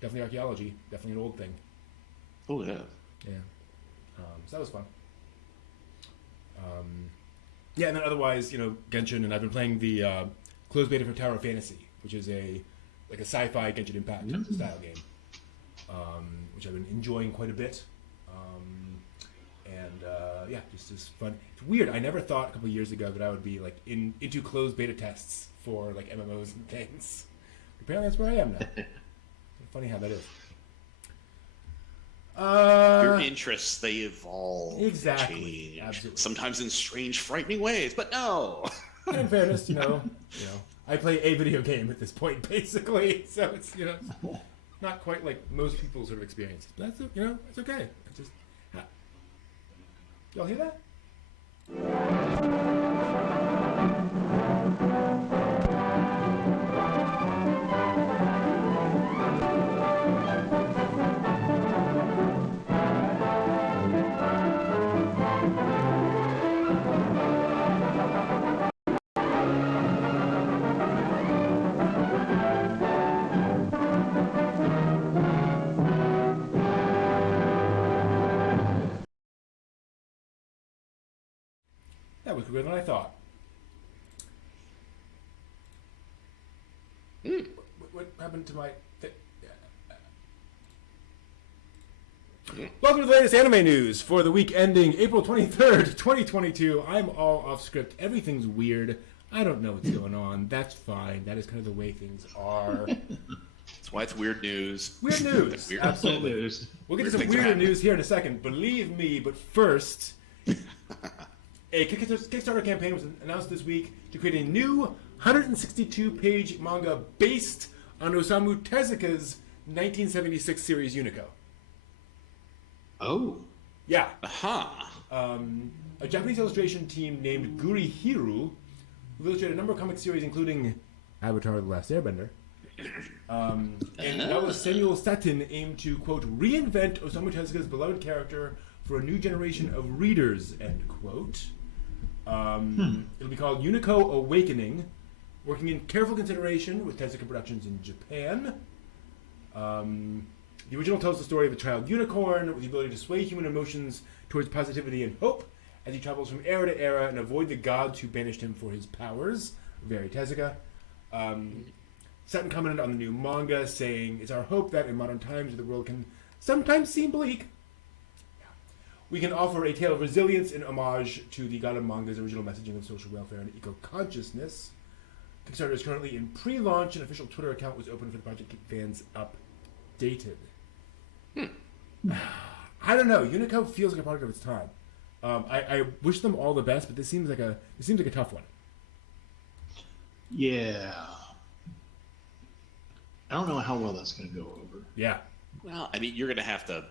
Definitely archaeology. Definitely an old thing. Oh yeah. Yeah. So that was fun. Yeah, and then otherwise, Genshin, and I've been playing the closed beta for Tower of Fantasy, which is a sci-fi Genshin Impact style game, which I've been enjoying quite a bit. Yeah, just fun. It's weird. I never thought a couple of years ago that I would be into closed beta tests for MMOs and things. Apparently, that's where I am now. Funny how that is. Your interests, they evolve. Exactly. Change. Absolutely. Sometimes in strange, frightening ways, but no. And in fairness, I play a video game at this point, basically. So it's not quite like most people's sort of experience. But that's it's okay. It's just y'all hear that? That was quicker than I thought. What happened to my... Welcome to the latest anime news for the week ending April 23rd, 2022. I'm all off script. Everything's weird. I don't know what's going on. That's fine. That is kind of the way things are. That's why it's weird news. Weird news. Weird Absolutely. news. We'll get to some weirder news here in a second. Believe me, but first... A Kickstarter campaign was announced this week to create a new 162-page manga based on Osamu Tezuka's 1976 series Unico. Oh. Yeah. Uh-huh. A Japanese illustration team named Guri Hiru, who illustrated a number of comic series including Avatar: The Last Airbender, and novelist Samuel Satin aim to, quote, reinvent Osamu Tezuka's beloved character for a new generation of readers, end quote. It'll be called Unico Awakening, working in careful consideration with Tezuka Productions in Japan. The original tells the story of a child unicorn with the ability to sway human emotions towards positivity and hope as he travels from era to era and avoid the gods who banished him for his powers. Very Tezuka. Sutton commented on the new manga, saying, "It's our hope that in modern times the world can sometimes seem bleak. We can offer a tale of resilience in homage to the god of manga's original messaging of social welfare and eco-consciousness. Kickstarter is currently in pre-launch. An official Twitter account was open for the project to keep fans updated." I don't know. Unico feels like a product of its time. I wish them all the best, but this seems like a tough one. Yeah. I don't know how well that's going to go over. Yeah. Well, I mean, you're going to have to.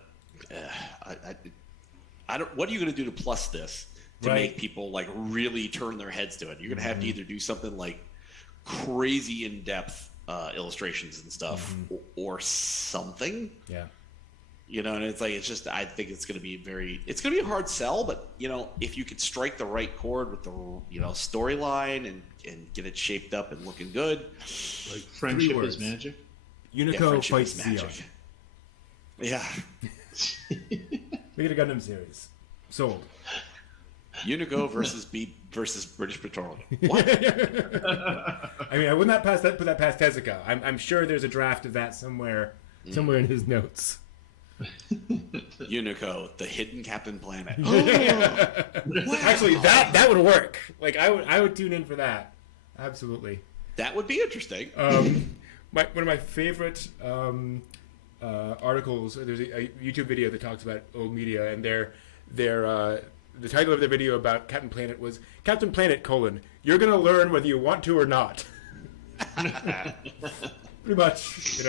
I don't. What are you going to do to plus this to make people really turn their heads to it? You're going to have to either do something like crazy in depth illustrations and stuff, or something. Yeah. And it's like, I think it's going to be a hard sell, but if you could strike the right chord with the storyline and get it shaped up and looking good, like friendship is magic. Unico fights Zeon. Yeah. We get a Gundam series. Sold. Unico versus British Petroleum. What? I mean, I would not put that past Tezuka. I'm sure there's a draft of that somewhere in his notes. Unico, the hidden Captain Planet. Wow. Actually, that would work. Like I would tune in for that. Absolutely. That would be interesting. One of my favorite articles. There's a YouTube video that talks about old media, and the title of their video about Captain Planet was Captain Planet: You're gonna learn whether you want to or not. Pretty much,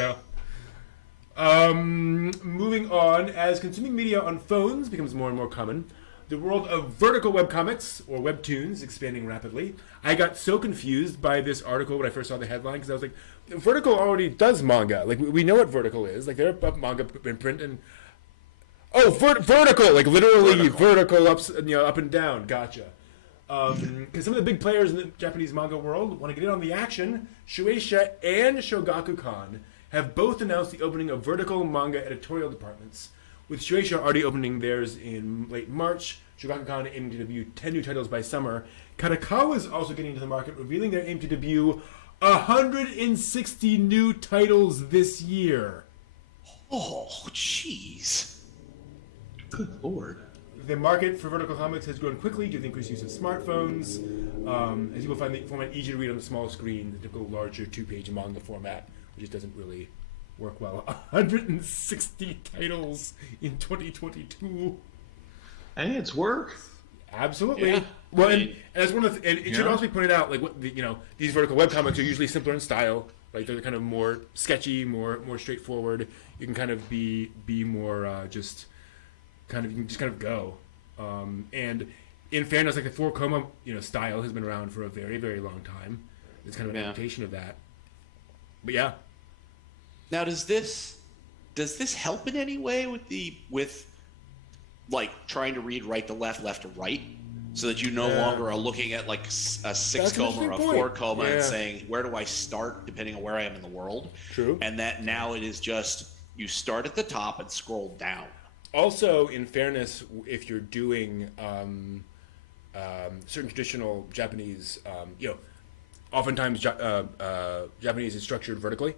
Moving on, as consuming media on phones becomes more and more common, the world of vertical webcomics, or webtoons, is expanding rapidly. I got so confused by this article when I first saw the headline, because I was like, Vertical already does manga. Like, we know what Vertical is. Like, they're up manga in print, and... Oh, vertical! Like, literally vertical up and down. Gotcha. Because some of the big players in the Japanese manga world want to get in on the action. Shueisha and Shogakukan have both announced the opening of vertical manga editorial departments, with Shueisha already opening theirs in late March, Shogakukan aiming to debut 10 new titles by summer. Kadokawa is also getting into the market, revealing their aim to debut 160 new titles this year. Oh, jeez. Good lord. The market for vertical comics has grown quickly due to the increased use of smartphones, as you will find the format easy to read on the small screen, the typical larger two-page manga format, which doesn't really work well. 160 titles in 2022. Hey, it's work. Absolutely. Yeah. Well, and that's one of and it should also be pointed out, like, these vertical webcomics are usually simpler in style. Right? They're kind of more sketchy, more straightforward. You can kind of be more you can just kind of go. And in fairness, like the 4-koma, style has been around for a very, very long time. It's kind of an adaptation of that. But yeah. Now, does this help in any way with like trying to read right to left to right, so that you no longer are looking at like a 6-koma or a 4-koma and saying, where do I start depending on where I am in the world? True. And that now it is just you start at the top and scroll down. Also, in fairness, if you're doing certain traditional Japanese, oftentimes Japanese is structured vertically,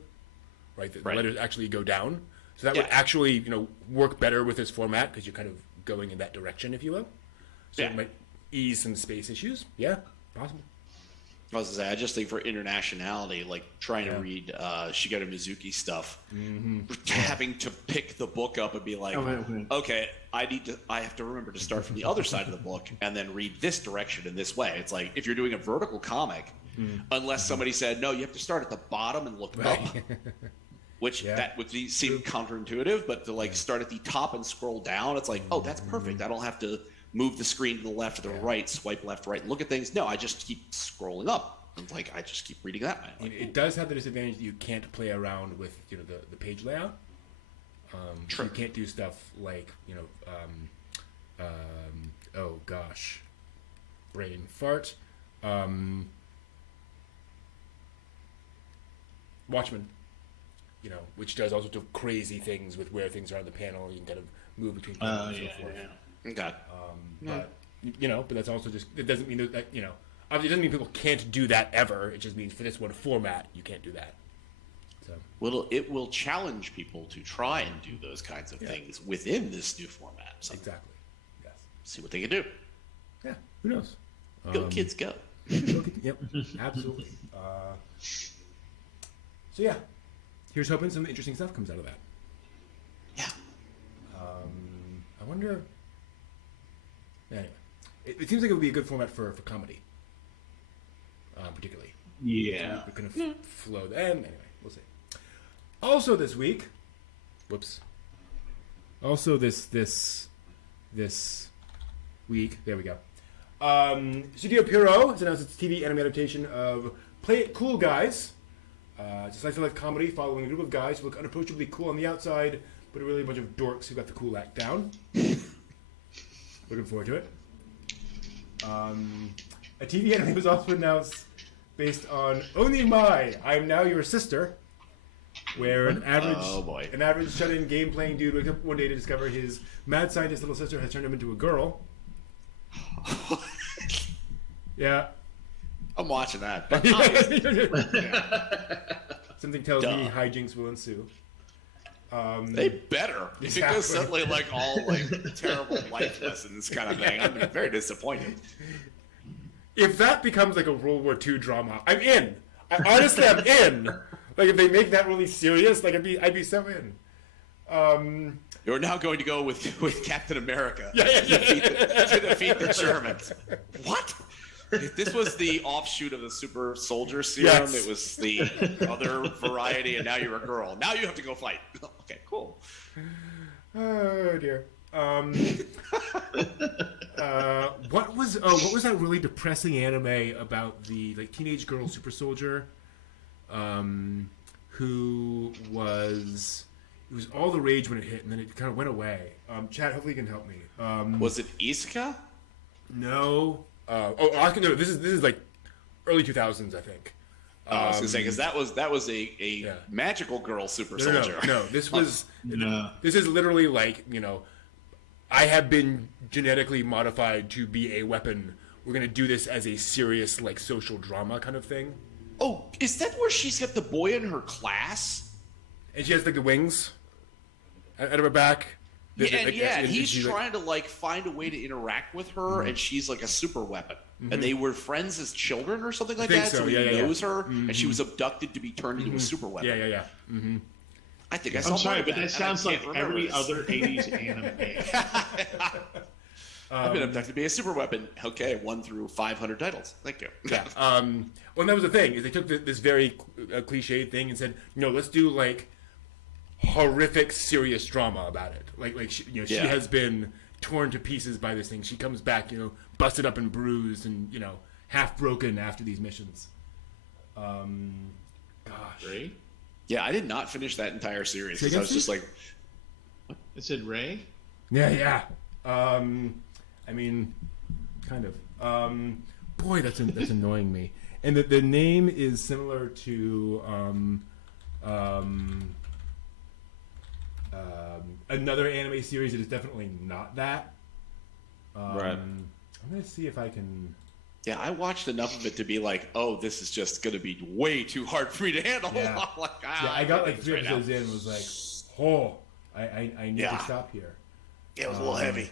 right? The letters actually go down, so that would actually work better with this format because you're kind of going in that direction, if you will. So it might ease some space issues. Yeah, possible. I was gonna say, I just think for internationality, like trying to read Shigeru Mizuki stuff, having to pick the book up and be like, okay, I have to remember to start from the other side of the book and then read this direction in this way. It's like if you're doing a vertical comic, unless somebody said, no, you have to start at the bottom and look up, which that would seem counterintuitive, but to start at the top and scroll down, it's like, oh, that's perfect. I don't have to move the screen to the left or the right, swipe left, right, and look at things. No, I just keep scrolling up. It's like I just keep reading that way. It does have the disadvantage that you can't play around with the page layout. True. So you can't do stuff like oh gosh, brain fart. Watchmen, which does all sorts of crazy things with where things are on the panel. You can kind of move between panels and so forth. Okay. But that's also just, it doesn't mean that, obviously it doesn't mean people can't do that ever. It just means for this one format, you can't do that. So. Well, it will challenge people to try and do those kinds of things within this new format. So exactly. Yes. See what they can do. Yeah. Who knows? Go kids, go. Yep. Absolutely. So yeah, here's hoping some interesting stuff comes out of that. Yeah. I wonder. Anyway, it seems like it would be a good format for comedy, particularly. Yeah. It kind of flow. And anyway, we'll see. Also this week, Also this week, there we go. Studio Pierrot has announced its TV anime adaptation of Play It Cool Guys. It's a slice of life comedy following a group of guys who look unapproachably cool on the outside, but really a bunch of dorks who got the cool act down. Looking forward to it. A TV anime was also announced based on Onimai, I'm Now Your Sister, where an average shut-in game-playing dude wakes up one day to discover his mad scientist little sister has turned him into a girl. Yeah. I'm watching that. But Something tells me hijinks will ensue. They better. If it goes suddenly like all like terrible life lessons kind of thing, I'm very disappointed. If that becomes like a World War II drama, I'm in. Honestly, I'm in. Like if they make that really serious, like I'd be so in. You're now going to go with Captain America to defeat the Germans. What? If this was the offshoot of the super soldier serum, Yes. It was the other variety, and now you're a girl. Now you have to go fight. Okay, cool. Oh dear. What was that really depressing anime about the like teenage girl super soldier, who was it was all the rage when it hit and then it kind of went away. Chad, hopefully you can help me. Was it Isuka? No. No. This is like early 2000s, I think. I was gonna say because that was a magical girl super soldier. No. This was This is literally like I have been genetically modified to be a weapon. We're gonna do this as a serious like social drama kind of thing. Oh, is that where she's got the boy in her class? And she has like the wings out of her back. And he's trying to like find a way to interact with her, and she's like a super weapon. And they were friends as children or something like that. So he knows her, and she was abducted to be turned into a super weapon. Yeah. Mm-hmm. I think I saw. I'm sorry, but that sounds like every other '80s anime. I've been abducted to be a super weapon. Okay, 1 through 500 titles. Thank you. Yeah. Well, that was the thing is they took this very cliched thing and said, let's do like horrific, serious drama about it. She has been torn to pieces by this thing. She comes back, busted up and bruised and half broken after these missions. Gosh. Ray? Yeah, I did not finish that entire series because I was just like, It said Ray? Yeah. I mean, kind of. Boy, that's annoying me. And the name is similar to another anime series that is definitely not that. Right. I'm gonna see if I can. Yeah, I watched enough of it to be like, oh, this is just going to be way too hard for me to handle. Yeah. I got like 3 episodes in and was like, I need to stop here. Yeah, it was a little heavy.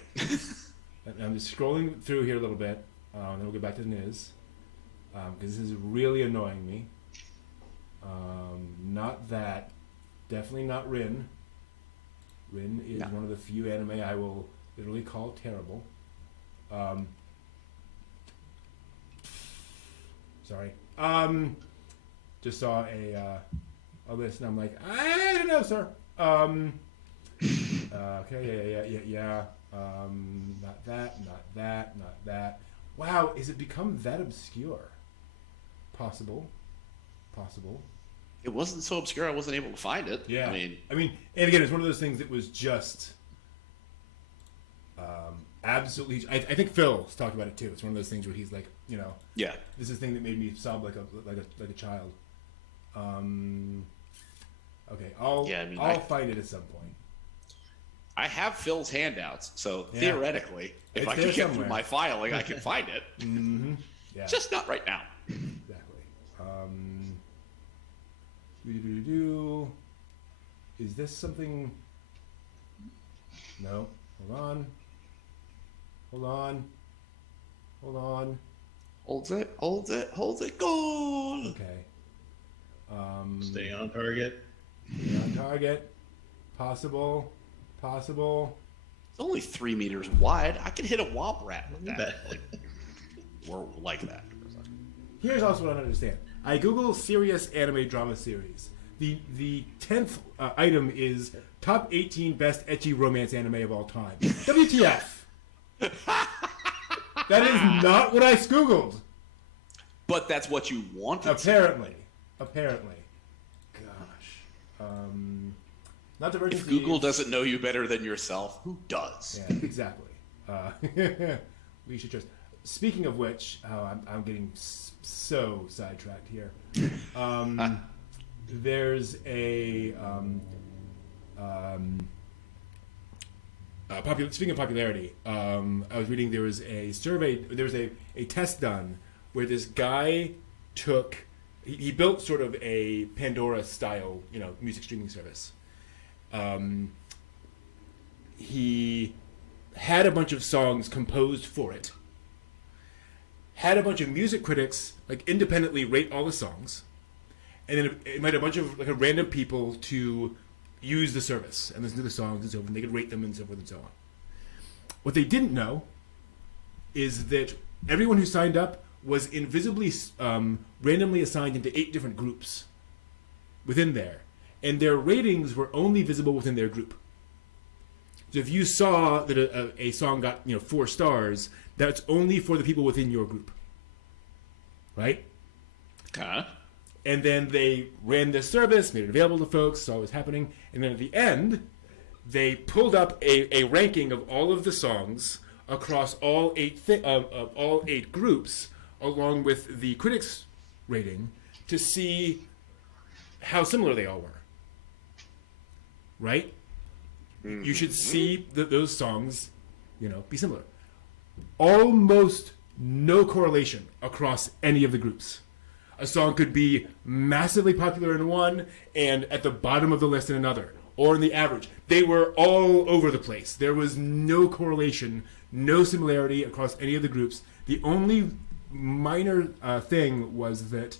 I'm just scrolling through here a little bit, then we'll get back to the news. Because this is really annoying me. Not that. Definitely not Rin. Rin is one of the few anime I will literally call terrible. Sorry. Just saw a list and I'm like, I don't know, sir. Okay, yeah. Not that. Wow, is it become that obscure? Possible. It wasn't so obscure I wasn't able to find it. Yeah. I mean, and again, it's one of those things that was just absolutely. I think Phil's talked about it too. It's one of those things where he's like, yeah, this is a thing that made me sob like a child. Okay, I'll find it at some point. I have Phil's handouts, so theoretically, if I can get through my filing, I can find it. Mm-hmm. Yeah. Just not right now. Exactly. Is this something? No. Hold on. Holds it, goal. Okay. Stay on target. Possible. It's only 3 meters wide. I could hit a womp rat with that. Or like that. Here's also what I don't understand. I Google serious anime drama series. The 10th item is top 18 best ecchi romance anime of all time. WTF? That is not what I Googled. But that's what you wanted. Apparently. Gosh. Not Divergent If Google Thieves. doesn't know you better than yourself, who does? Yeah, exactly. We should just. Speaking of which, I'm getting so sidetracked here. There's a speaking of popularity, I was reading there was a survey, there was a test done where this guy he built sort of a Pandora style, music streaming service. He had a bunch of songs composed for it, had a bunch of music critics independently rate all the songs, and then it invited a bunch of random people to use the service and listen to the songs and so forth, and they could rate them and so forth and so on. What they didn't know is that everyone who signed up was invisibly randomly assigned into 8 different groups within there, and their ratings were only visible within their group. So if you saw that a song got 4 stars, that's only for the people within your group, right? Okay. And then they ran this service, made it available to folks, saw what was happening, and then at the end, they pulled up a ranking of all of the songs across all 8 groups, along with the critics' rating, to see how similar they all were. Right? Mm-hmm. You should see those songs, be similar. Almost no correlation across any of the groups. A song could be massively popular in one and at the bottom of the list in another, or in the average. They were all over the place. There was no correlation, no similarity across any of the groups. The only minor thing was that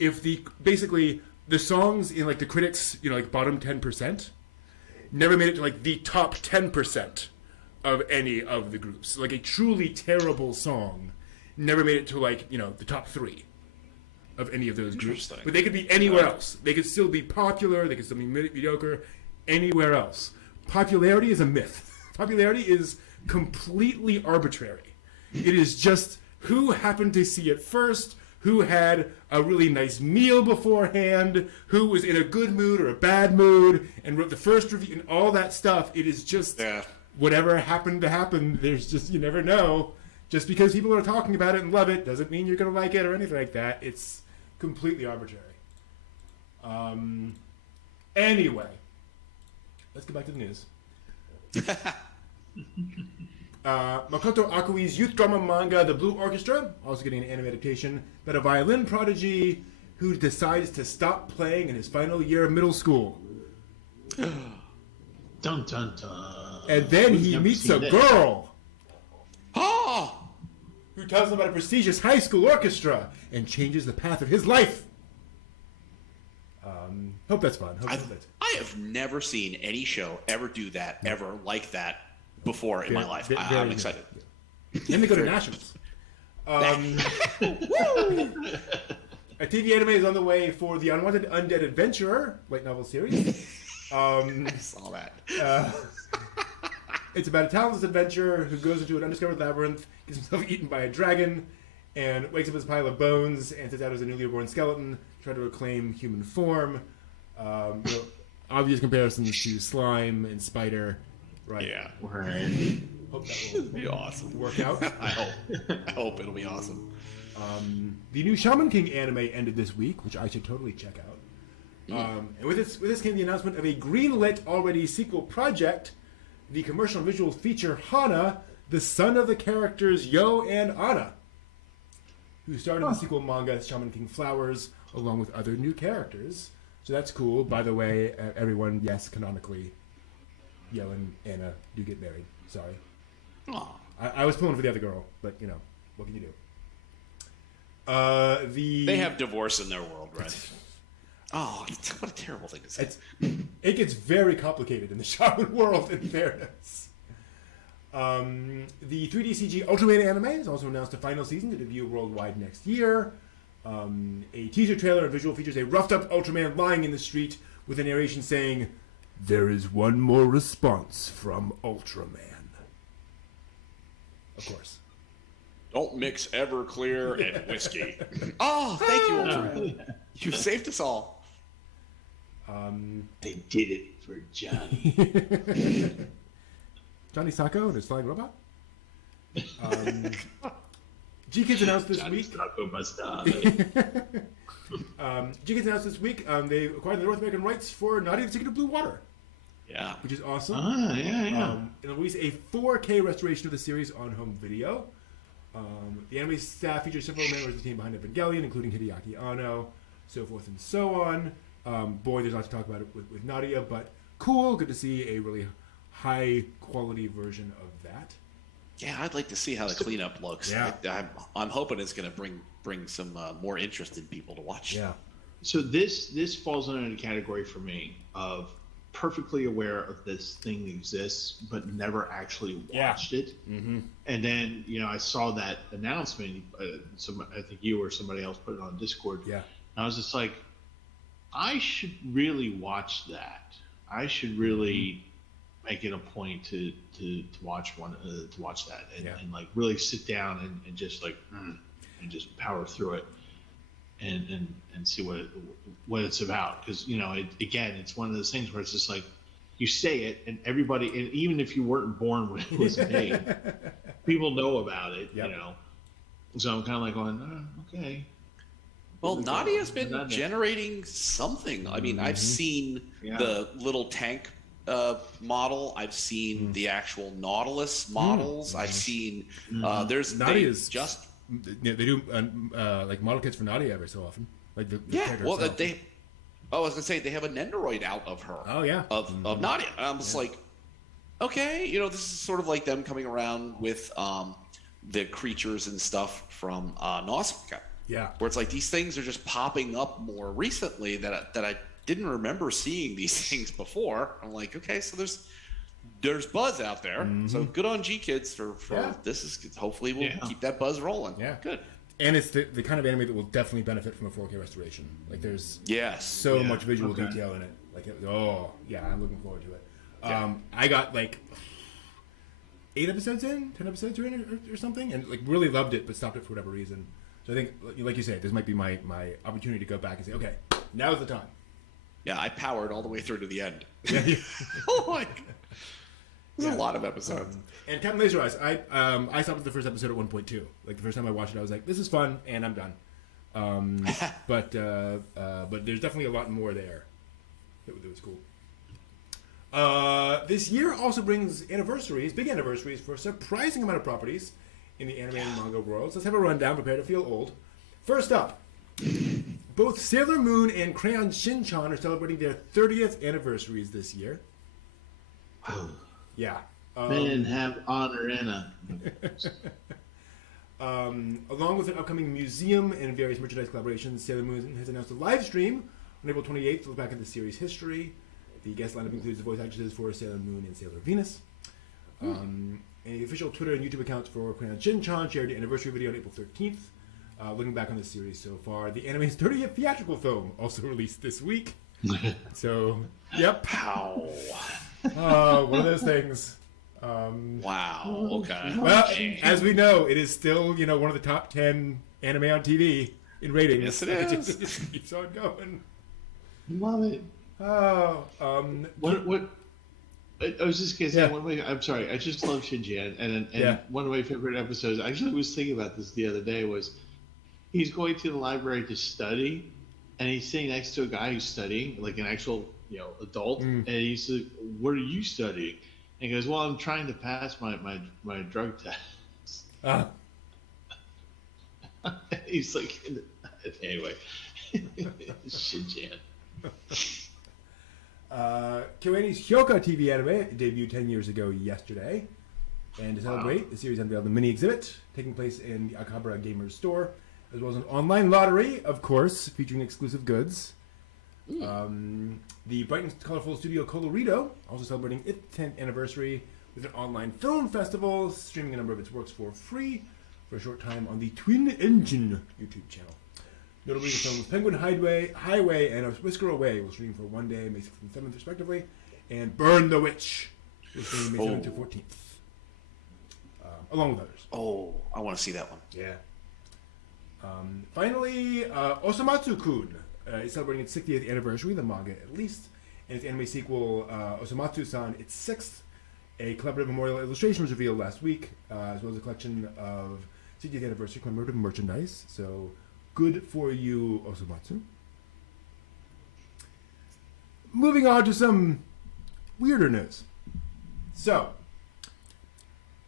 if the songs in the critics, bottom 10%, never made it to the top 10% of any of the groups. A truly terrible song never made it to the top 3 of any of those groups. But they could be anywhere else. They could still be popular, they could still be mediocre, anywhere else. Popularity is a myth. Popularity is completely arbitrary. It is just who happened to see it first, who had a really nice meal beforehand, who was in a good mood or a bad mood, and wrote the first review, and all that stuff. It is just whatever happened to happen. There's just, you never know. Just because people are talking about it and love it doesn't mean you're going to like it or anything like that. It's completely arbitrary. Anyway, let's get back to the news. Makoto Akui's youth drama manga, The Blue Orchestra, also getting an anime adaptation, about a violin prodigy who decides to stop playing in his final year of middle school. Dun dun dun. And then he meets a girl Oh! who tells him about a prestigious high school orchestra and changes the path of his life. Hope that's fun. I have never seen any show ever do that, ever like that before in my life. I'm excited. And they go to nationals. A TV anime is on the way for The Unwanted Undead Adventurer, light novel series. I saw that. It's about a talentless adventurer who goes into an undiscovered labyrinth, gets himself eaten by a dragon, and wakes up as a pile of bones and sets out as a newly reborn skeleton, trying to reclaim human form. Obvious comparisons to Slime and Spider. Right. Yeah. Right. Hope that will be awesome. Work out. I hope it'll be awesome. The new Shaman King anime ended this week, which I should totally check out. And with this came the announcement of a greenlit already sequel project, the commercial and visual feature Hana, the son of the characters Yo and Anna, who starred in the sequel manga Shaman King Flowers, along with other new characters. So that's cool. By the way, everyone, yes, canonically, Yo and Anna do get married. Sorry. I was pulling for the other girl, but, what can you do? They have divorce in their world, right? Oh, what a terrible thing to say. It gets very complicated in the Shaman world, in fairness. The 3D CG Ultraman anime has also announced a final season to debut worldwide next year. A teaser trailer and visual features a roughed-up Ultraman lying in the street with a narration saying, "There is one more response from Ultraman." Of course. Don't mix Everclear and whiskey. Oh, thank you, Ultraman. You saved us all. They did it for Johnny. Johnny Sacco and his flying robot. G-Kids announced this Johnny week. Sacco G-Kids announced this week they acquired the North American rights for Nadia the Secret of Blue Water. Yeah. Which is awesome. Yeah. It'll release a 4K restoration of the series on home video. The anime staff features several members of the team behind Evangelion, including Hideaki Anno, so forth and so on. Boy, there's a lot to talk about it with Nadia, but cool. Good to see a really high-quality version of that. Yeah, I'd like to see how the cleanup looks. Yeah. I'm hoping it's going to bring some more interested people to watch. Yeah. So this falls under the category for me of perfectly aware of this thing exists, but never actually watched it. Mm-hmm. And then, I saw that announcement. I think you or somebody else put it on Discord. Yeah. And I was just like, I should really watch that. I should really make it a point to watch that and like really sit down and just like and just power through it and see what it's about, because it's one of those things where it's just like you say it and everybody, and even if you weren't born when it was made, people know about it. Yep. So I'm kind of like going, okay. Well, Nadia's been generating something. I mean, I've seen the little tank model. I've seen the actual Nautilus models. I've seen there's Nadia's just they do like model kits for Nadia every so often. Like the well, herself. I was gonna say they have a Nendoroid out of her. Oh yeah, of Nadia. And I'm just like, okay, this is sort of like them coming around with the creatures and stuff from Nausicaa. Yeah, where it's like these things are just popping up more recently that I didn't remember seeing these things before. I'm like, okay, so there's buzz out there. So good on G-Kids for this. Is hopefully we'll keep that buzz rolling. Yeah, good. And it's the kind of anime that will definitely benefit from a 4K restoration. Like there's so much visual detail in it. Like I'm looking forward to it. I got like 10 episodes in or something, and like really loved it, but stopped it for whatever reason. So I think, like you say, this might be my opportunity to go back and say, okay, now's the time. Yeah, I powered all the way through to the end. Yeah. There's a lot of episodes. And Captain Laser Eyes, I stopped at the first episode at 1.2. Like the first time I watched it, I was like, this is fun, and I'm done. But there's definitely a lot more there. That was cool. This year also brings big anniversaries for a surprising amount of properties in the anime and manga worlds. Let's have a rundown. Prepare to feel old. First up, both Sailor Moon and Crayon Shin-chan are celebrating their 30th anniversaries this year. Wow. Yeah. Men have honor in a... Along with an upcoming museum and various merchandise collaborations, Sailor Moon has announced a live stream on April 28th to look back at the series history. The guest lineup includes the voice actresses for Sailor Moon and Sailor Venus. And the official Twitter and YouTube accounts for Crayon Shin-chan shared the anniversary video on April 13th. Looking back on the series so far, the anime's 30th theatrical film also released this week. So, yep. Pow. One of those things. Wow. Okay. Well, as we know, it is still, one of the top 10 anime on TV in ratings. Yes, it is. It just keeps on going. Love it. Oh, What? I was just gonna say I'm sorry. I just love Shinji, and one of my favorite episodes. I actually was thinking about this the other day. Was he's going to the library to study, and he's sitting next to a guy who's studying, like an actual adult, and he's like, "What are you studying?" And he goes, "Well, I'm trying to pass my drug test." He's like, anyway, Shinji. Kyoani's Hyoka TV anime debuted 10 years ago yesterday. And to celebrate, the series unveiled a mini exhibit taking place in the Akabara Gamers store, as well as an online lottery, of course, featuring exclusive goods. The bright and colorful studio Colorido also celebrating its 10th anniversary with an online film festival, streaming a number of its works for free for a short time on the Twin Engine YouTube channel. Notably, the films Penguin Highway and A Whisker Away will stream for one day, May 6th and 7th, respectively, and Burn the Witch will stream May 7th to 14th, along with others. Oh, I want to see that one. Yeah. Finally, Osamatsu-kun, is celebrating its 60th anniversary, the manga at least, and its anime sequel, Osamatsu-san, its 6th. A collaborative memorial illustration was revealed last week, as well as a collection of 60th anniversary commemorative merchandise. So, good for you, Osamatsu. Moving on to some weirder news. So,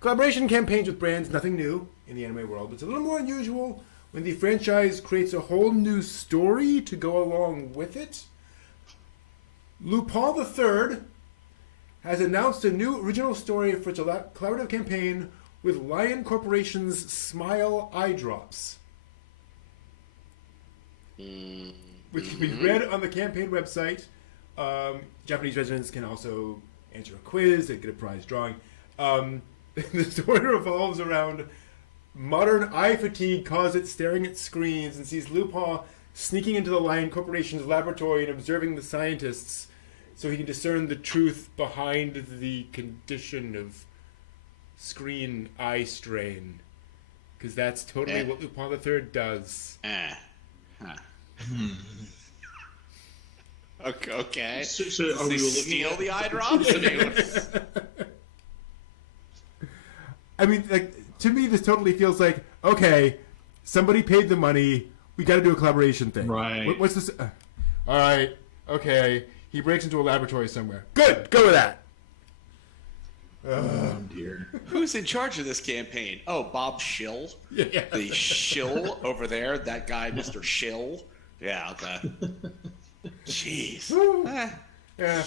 collaboration campaigns with brands, nothing new in the anime world. It's a little more unusual when the franchise creates a whole new story to go along with it. Lupin III has announced a new original story for its collaborative campaign with Lion Corporation's Smile Eye Drops, which can be read on the campaign website. Japanese residents can also answer a quiz and get a prize drawing. The story revolves around modern eye fatigue causes it staring at screens and sees Lupin sneaking into the Lion Corporation's laboratory and observing the scientists so he can discern the truth behind the condition of screen eye strain. Because that's totally what Lupin III does. Okay. So Does are he we steal the eye drops? I mean, like, to me, this totally feels like, okay, somebody paid the money, we got to do a collaboration thing. Right. What's this? All right, okay. He breaks into a laboratory somewhere. Good, go with that. Oh dear. Who's in charge of this campaign? Oh, Bob Schill. Yeah. The Schill over there. That guy, Mr. Schill. Yeah, okay. Jeez. Yeah.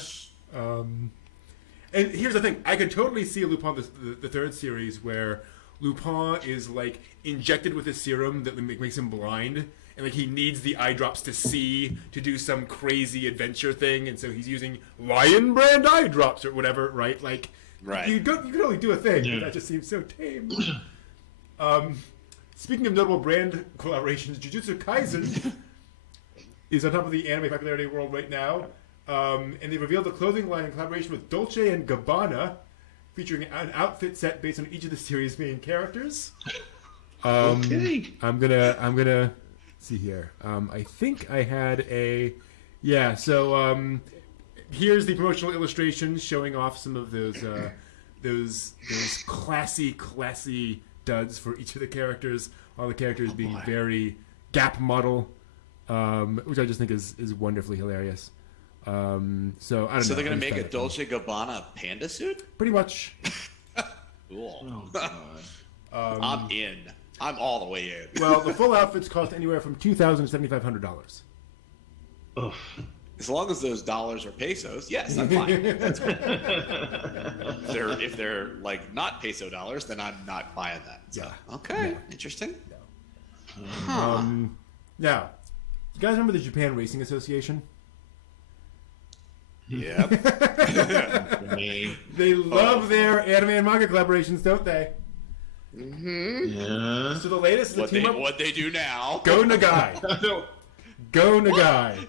And here's the thing. I could totally see a Lupin, the third series, where Lupin is, like, injected with a serum that makes him blind. And, like, he needs the eye drops to see, to do some crazy adventure thing. And so he's using Lion brand eye drops or whatever, right? Like, right. You could only do a thing. Yeah. But that just seems so tame. Speaking of notable brand collaborations, Jujutsu Kaisen is on top of the anime popularity world right now. And they revealed a clothing line in collaboration with Dolce & Gabbana, featuring an outfit set based on each of the series' main characters. Okay. I'm gonna see here. I think I had a... Yeah, so here's the promotional illustrations showing off some of those classy duds for each of the characters. All the characters being very Gap model, which I just think is wonderfully hilarious. So I don't know. So they're going to make a Dolce Gabbana panda suit? Pretty much. Cool. Oh god. I'm in. I'm all the way in. Well, the full outfits cost anywhere from $2,000 to $7,500. Ugh. As long as those dollars are pesos, yes, I'm fine. That's fine. If they're like not peso dollars, then I'm not buying that. So, Yeah. Okay. Yeah. Interesting. Now, you guys remember the Japan Racing Association? Yep. They love their anime and manga collaborations, don't they? Yeah. So the latest is a team up. What they do now? Go Nagai. Go Nagai.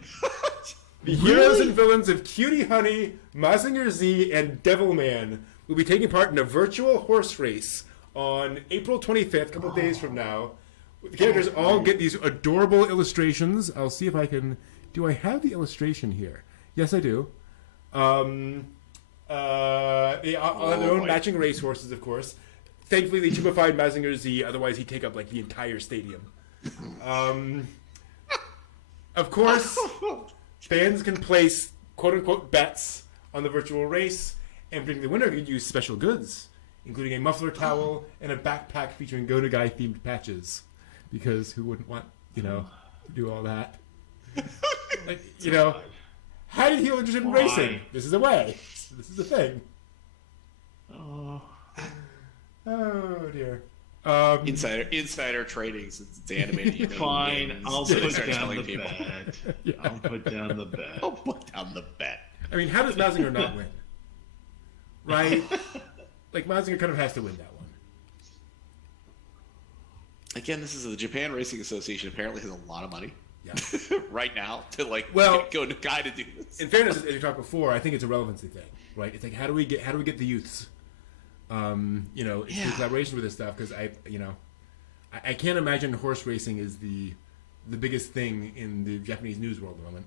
The heroes and villains of Cutie Honey, Mazinger Z, and Devilman will be taking part in a virtual horse race on April 25th, a couple of days from now. The characters all get these adorable illustrations. I'll see if I can... Do I have the illustration here? Yes, I do. They all have their own matching racehorses, of course. Thankfully, they typified Mazinger Z, otherwise he'd take up, like, the entire stadium. Of course, fans can place quote-unquote bets on the virtual race, and predicting the winner could use special goods, including a muffler towel and a backpack featuring Go Nagai themed patches. Because who wouldn't want, to do all that? Like, how did he get interested in racing? This is a way. This is a thing. Oh. Oh dear. Insider trading since it's animated. Fine, I'll put down telling the people. bet. Yeah. I'll put down the bet. I'll put down the bet. I mean, how does Mazinger not win? Right? Like, Mazinger kind of has to win that one. Again, this is the Japan Racing Association. Apparently, has a lot of money. Yeah. Right now to go to guy to do this. In fairness, as you talked before, I think it's a relevancy thing, right? It's like how do we get the youths, in collaboration with this stuff? Because I can't imagine horse racing is the the biggest thing in the Japanese news world at the moment.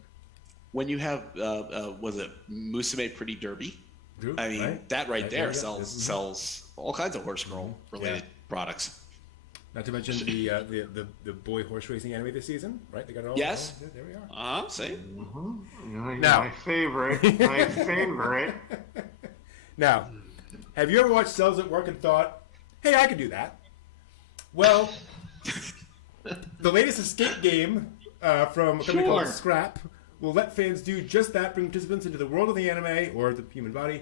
When you have, was it Musume Pretty Derby? True, I mean, right? that right there yeah. sells all kinds of horse girl related products. Not to mention the boy horse racing anime this season, right? They got it all. Yes. All, there we are. See? Now, my favorite. My favorite. Now, have you ever watched Cells at Work and thought, hey, I could do that? Well, the latest escape game from a company called Scrap will let fans do just that, bring participants into the world of the anime, or the human body,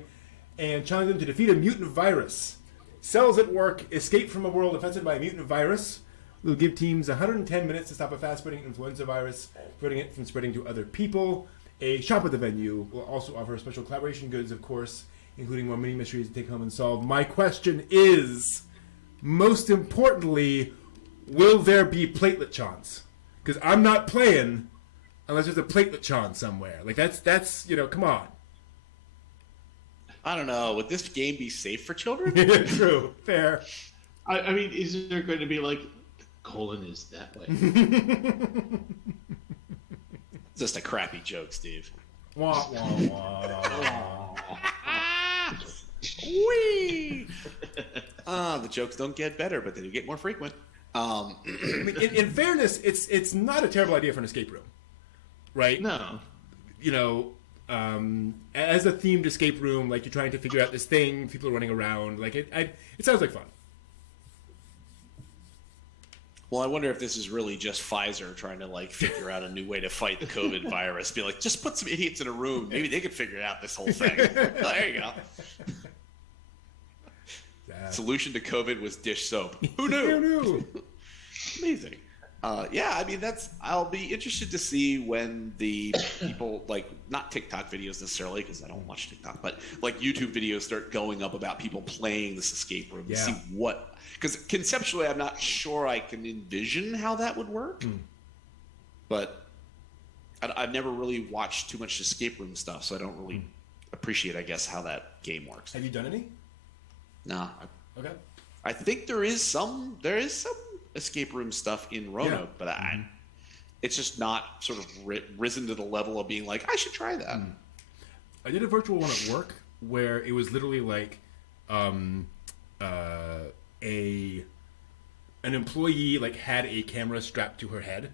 and challenge them to defeat a mutant virus. Cells at Work escape from a world infested by a mutant virus. We'll give teams 110 minutes to stop a fast-spreading influenza virus, preventing it from spreading to other people. A shop at the venue will also offer special collaboration goods, of course, including more mini mysteries to take home and solve. My question is, most importantly, will there be platelet chants? Because I'm not playing unless there's a platelet chant somewhere. Like, that's come on. I don't know. Would this game be safe for children? True. Fair. I mean, is there going to be like, colon is that way? Just a crappy joke, Steve. Wah, wah, wah. Whee! The jokes don't get better, but they do get more frequent. I mean, in fairness, it's not a terrible idea for an escape room, right? No. As a themed escape room, like you're trying to figure out this thing, people are running around. Like it sounds like fun. Well, I wonder if this is really just Pfizer trying to like figure out a new way to fight the COVID virus. Be like, just put some idiots in a room. Maybe they could figure out this whole thing. There you go. Solution to COVID was dish soap. Who knew? Who knew? Amazing. Yeah, I mean, I'll be interested to see when the people, like, not TikTok videos necessarily, because I don't watch TikTok, but like YouTube videos start going up about people playing this escape room to see what, because conceptually I'm not sure I can envision how that would work, but I've never really watched too much escape room stuff, so I don't really appreciate, I guess, how that game works. Have you done any? No. Okay. I think there is some escape room stuff in Roanoke, but it's just not sort of risen to the level of being like, I should try that. I did a virtual one at work where it was literally like an employee like had a camera strapped to her head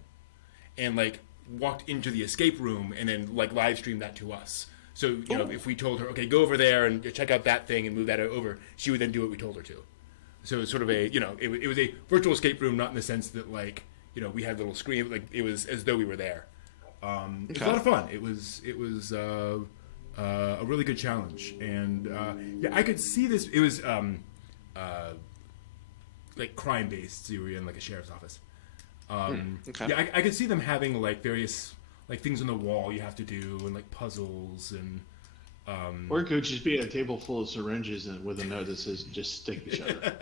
and like walked into the escape room and then like live streamed that to us. So, you know, if we told her, okay, go over there and check out that thing and move that over, she would then do what we told her to. So it was sort of a, it was a virtual escape room, not in the sense that, like, we had a little screen. Like, it was as though we were there. It was a lot of fun. It was a really good challenge. And, I could see this. It was, like, crime-based. So you were in, like, a sheriff's office. Yeah, I could see them having, like, various, like, things on the wall you have to do and, like, puzzles and... or it could just be a table full of syringes and with a note that says "just stick each other."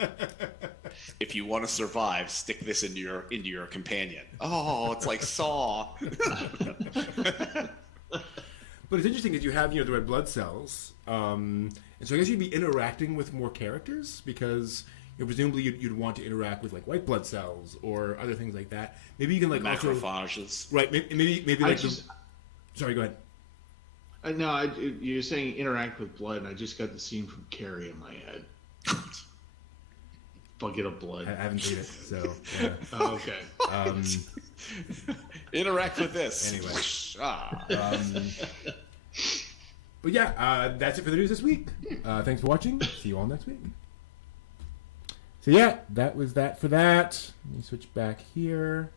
If you want to survive, stick this into your companion. Oh, it's like Saw. But it's interesting that you have the red blood cells, and so I guess you'd be interacting with more characters because presumably you'd want to interact with like white blood cells or other things like that. Maybe you can like macrophages. Right? Maybe like. Sorry, go ahead. No, you're saying interact with blood, and I just got the scene from Carrie in my head. Bucket of blood. I haven't seen it, so. Yeah. Oh, okay. Interact with this. Anyway. But yeah, that's it for the news this week. Thanks for watching. See you all next week. So yeah, that was that for that. Let me switch back here.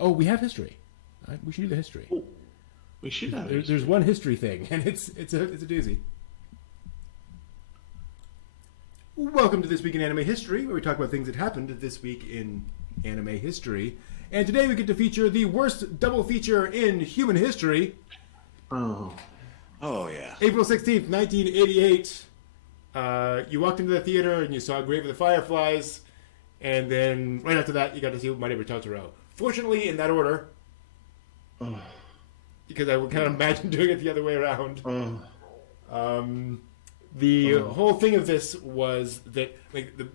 We have history. We should do the history. Ooh. We should have. There's one history thing, and it's a doozy. Welcome to This Week in Anime History, where we talk about things that happened this week in anime history. And today we get to feature the worst double feature in human history. Oh yeah. April 16th, 1988. You walked into the theater and you saw Grave of the Fireflies, and then right after that you got to see My Neighbor Totoro. Fortunately, in that order. Because I would kind of imagine doing it the other way around. The whole thing of this was that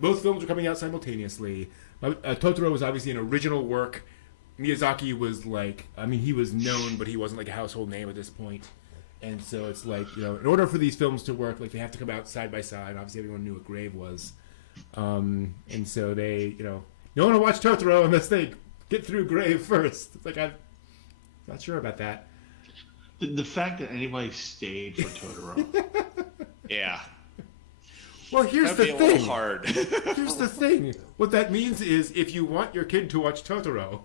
both films were coming out simultaneously. Totoro was obviously an original work, Miyazaki was like, I mean, he was known, but he wasn't like a household name at this point. And so it's like, you know, in order for these films to work, like they have to come out side by side. Obviously, everyone knew what Grave was. And so they, you know, no one will watch Totoro unless they get through Grave first. It's like, I'm not sure about that. The fact that anybody stayed for Totoro. Yeah. Well, here's That'd the be a little thing. hard. Here's the thing. What that means is if you want your kid to watch Totoro,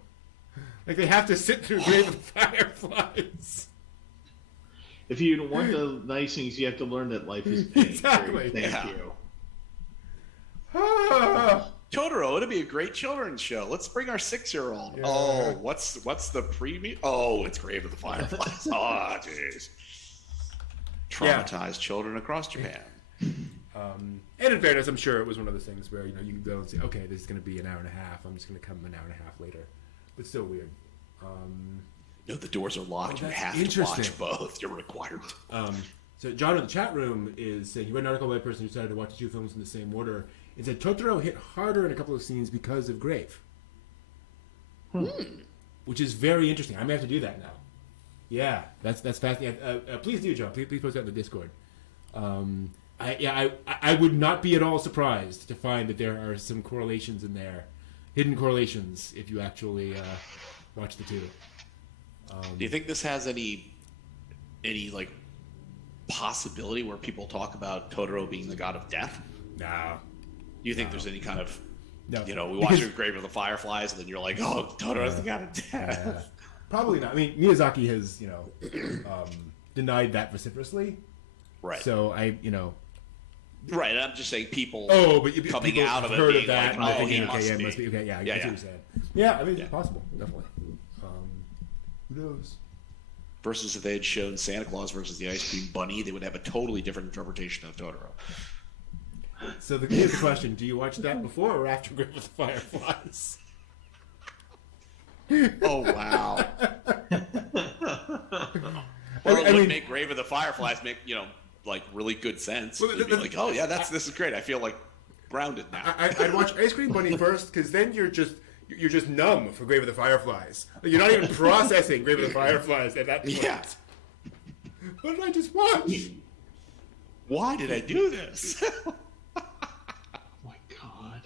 like they have to sit through Grave of the Fireflies. If you want the nice things, you have to learn that life is pain. Exactly. Thank you. Ah. Totoro, it'd be a great children's show. Let's bring our 6-year-old. Yeah. Oh, what's the preview? Oh, it's Grave of the Fireflies. Oh, jeez. Traumatized children across Japan. And in fairness, I'm sure it was one of those things where, you know, you can go and say, okay, this is going to be an hour and a half. I'm just going to come an hour and a half later. But still weird. No, the doors are locked. Oh, You that's have to interesting. watch both. You're required. So John in the chat room is saying, you read an article by a person who decided to watch 2 films in the same order. It said Totoro hit harder in a couple of scenes because of Grave. Which is very interesting. I may have to do that now. Yeah, that's fascinating. Please do, John. Please post that in the Discord. I would not be at all surprised to find that there are some correlations in there, hidden correlations, if you actually watch the 2. Do you think this has any like possibility where people talk about Totoro being the god of death? No. Do you think there's any kind of, No. you know, we watch the Grave of the Fireflies, and then you're like, oh, Totoro's the god of death. Yeah. Probably not. I mean, Miyazaki has, you know, denied that vociferously. Right. So Right, I'm just saying people but coming people out of it heard being of that, like, and oh, he thinking, must okay, be. must be. Okay, yeah, I Yeah, see yeah. what you're saying. Yeah, I mean, Yeah. it's possible, definitely. Who knows? Versus if they had shown Santa Claus versus the Ice Cream Bunny, they would have a totally different interpretation of Totoro. So here's the question: do you watch that before or after Grave of the Fireflies? Oh, wow. Or it would make Grave of the Fireflies make, you know, like really good sense. Well, You'd be like, oh yeah, this is great. I feel like grounded now. I'd watch Ice Cream Bunny first because then you're just numb for Grave of the Fireflies. Like, you're not even processing Grave of the Fireflies at that point. Yeah. What did I just watch? Why did I do this? Oh my god.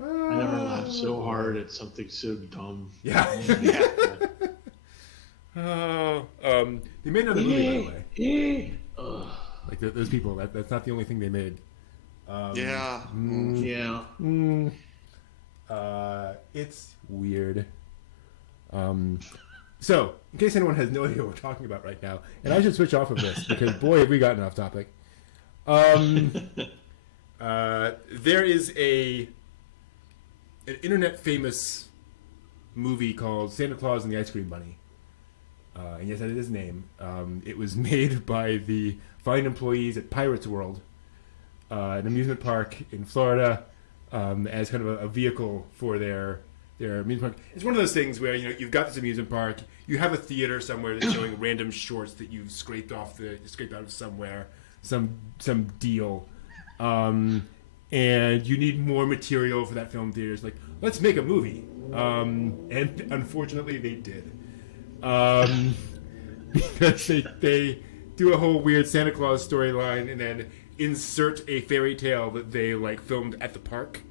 I never laughed so hard at something so dumb. Yeah. Yeah. They made another movie, by the way. Ugh. Like those people. That's not the only thing they made. Yeah. Yeah. It's weird. So, in case anyone has no idea what we're talking about right now, and I should switch off of this because boy, have we gotten off topic. There is an internet famous movie called Santa Claus and the Ice Cream Bunny. And yes, that is his name. It was made by the fine employees at Pirates World, an amusement park in Florida, as kind of a vehicle for their amusement park. It's one of those things where, you know, you've got this amusement park, you have a theater somewhere that's showing random shorts that you've scraped out of somewhere, some deal, and you need more material for that film theater. It's like, let's make a movie, and unfortunately they did. Because they do a whole weird Santa Claus storyline and then insert a fairy tale that they like filmed at the park.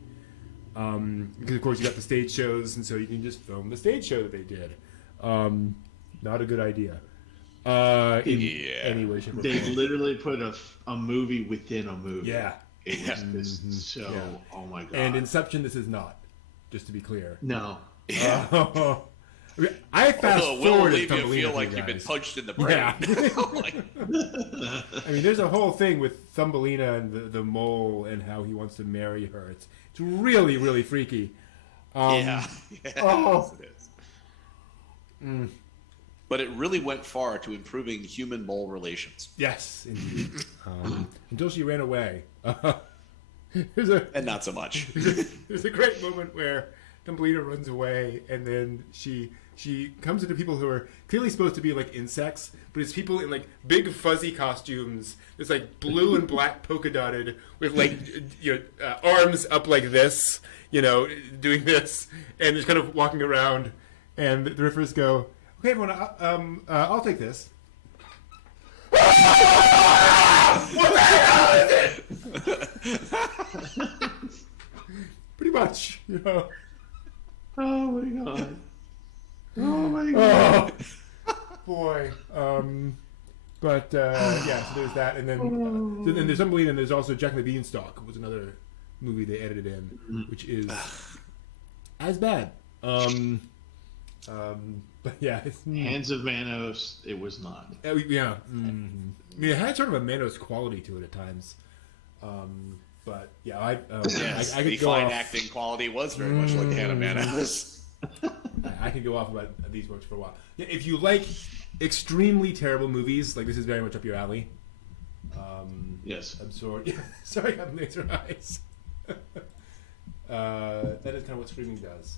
Because of course you got the stage shows, and so you can just film the stage show that they did. Not a good idea. Any way, shape, or They form. literally put a movie within a movie. Yeah. It was just so. Yeah. Oh my god. And Inception, this is not. Just to be clear. No. Yeah. I fast Although it will forward leave you feel like you you've been guys. punched in the brain. Yeah. Like, I mean, there's a whole thing with Thumbelina and the mole and how he wants to marry her. It's really, really freaky. yeah. Oh. Yes, it is. But it really went far to improving human-mole relations. Yes, indeed. Until she ran away. And not so much. There's a great moment where Thumbelina runs away, and then she comes into people who are clearly supposed to be like insects, but it's people in like big fuzzy costumes. It's like blue and black polka dotted with like arms up like this, doing this, and just kind of walking around. And the riffers go, "Okay, everyone, I'll take this." What the hell is it? Pretty much, you know. Oh my god. Oh my god. Oh, boy. But yeah, so there's that, and then there's Unbelievable, and there's also Jack and the Beanstalk was another movie they edited in, which is as bad. But yeah, Hands of Manos, it was not. Yeah, mm-hmm. I mean, it had sort of a Manos quality to it at times. But yeah, I could the go fine off, acting quality was very much like Hannah Manos. I could go off about these works for a while. Yeah, if you like extremely terrible movies, like this is very much up your alley. Yes. I'm sorry. Sorry, I'm laser eyes. That is kind of what Screaming does.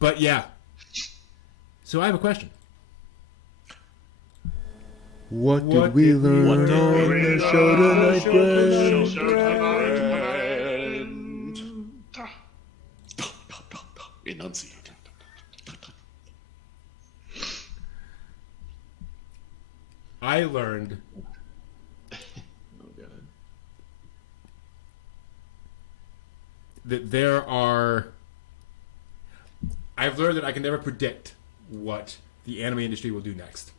But yeah. So I have a question. What did we learn on the show tonight, Enunciate. I learned that I've learned that I can never predict what the anime industry will do next.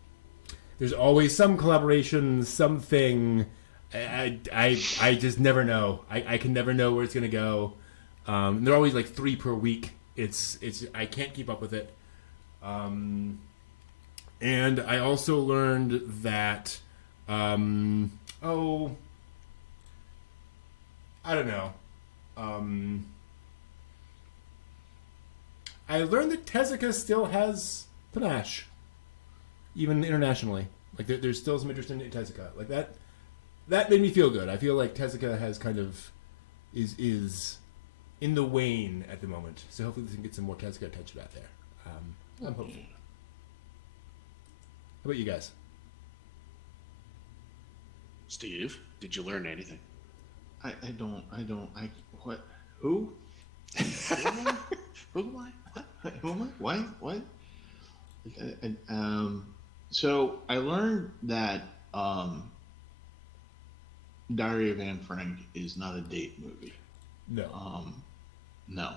There's always some collaboration, something. I just never know. I can never know where it's gonna go. They're always like 3 per week. It's I can't keep up with it. And I also learned that I don't know. I learned that Tezuka still has panache, even internationally. Like there's still some interest in Tezuka. Like that made me feel good. I feel like Tezuka has kind of is in the wane at the moment. So hopefully we can get some more Tezuka attention out there. I'm hopeful. How about you guys? Steve, did you learn anything? I don't. What? Who? Who am I? What? Who am I? What? So I learned that Diary of Anne Frank is not a date movie. No. No.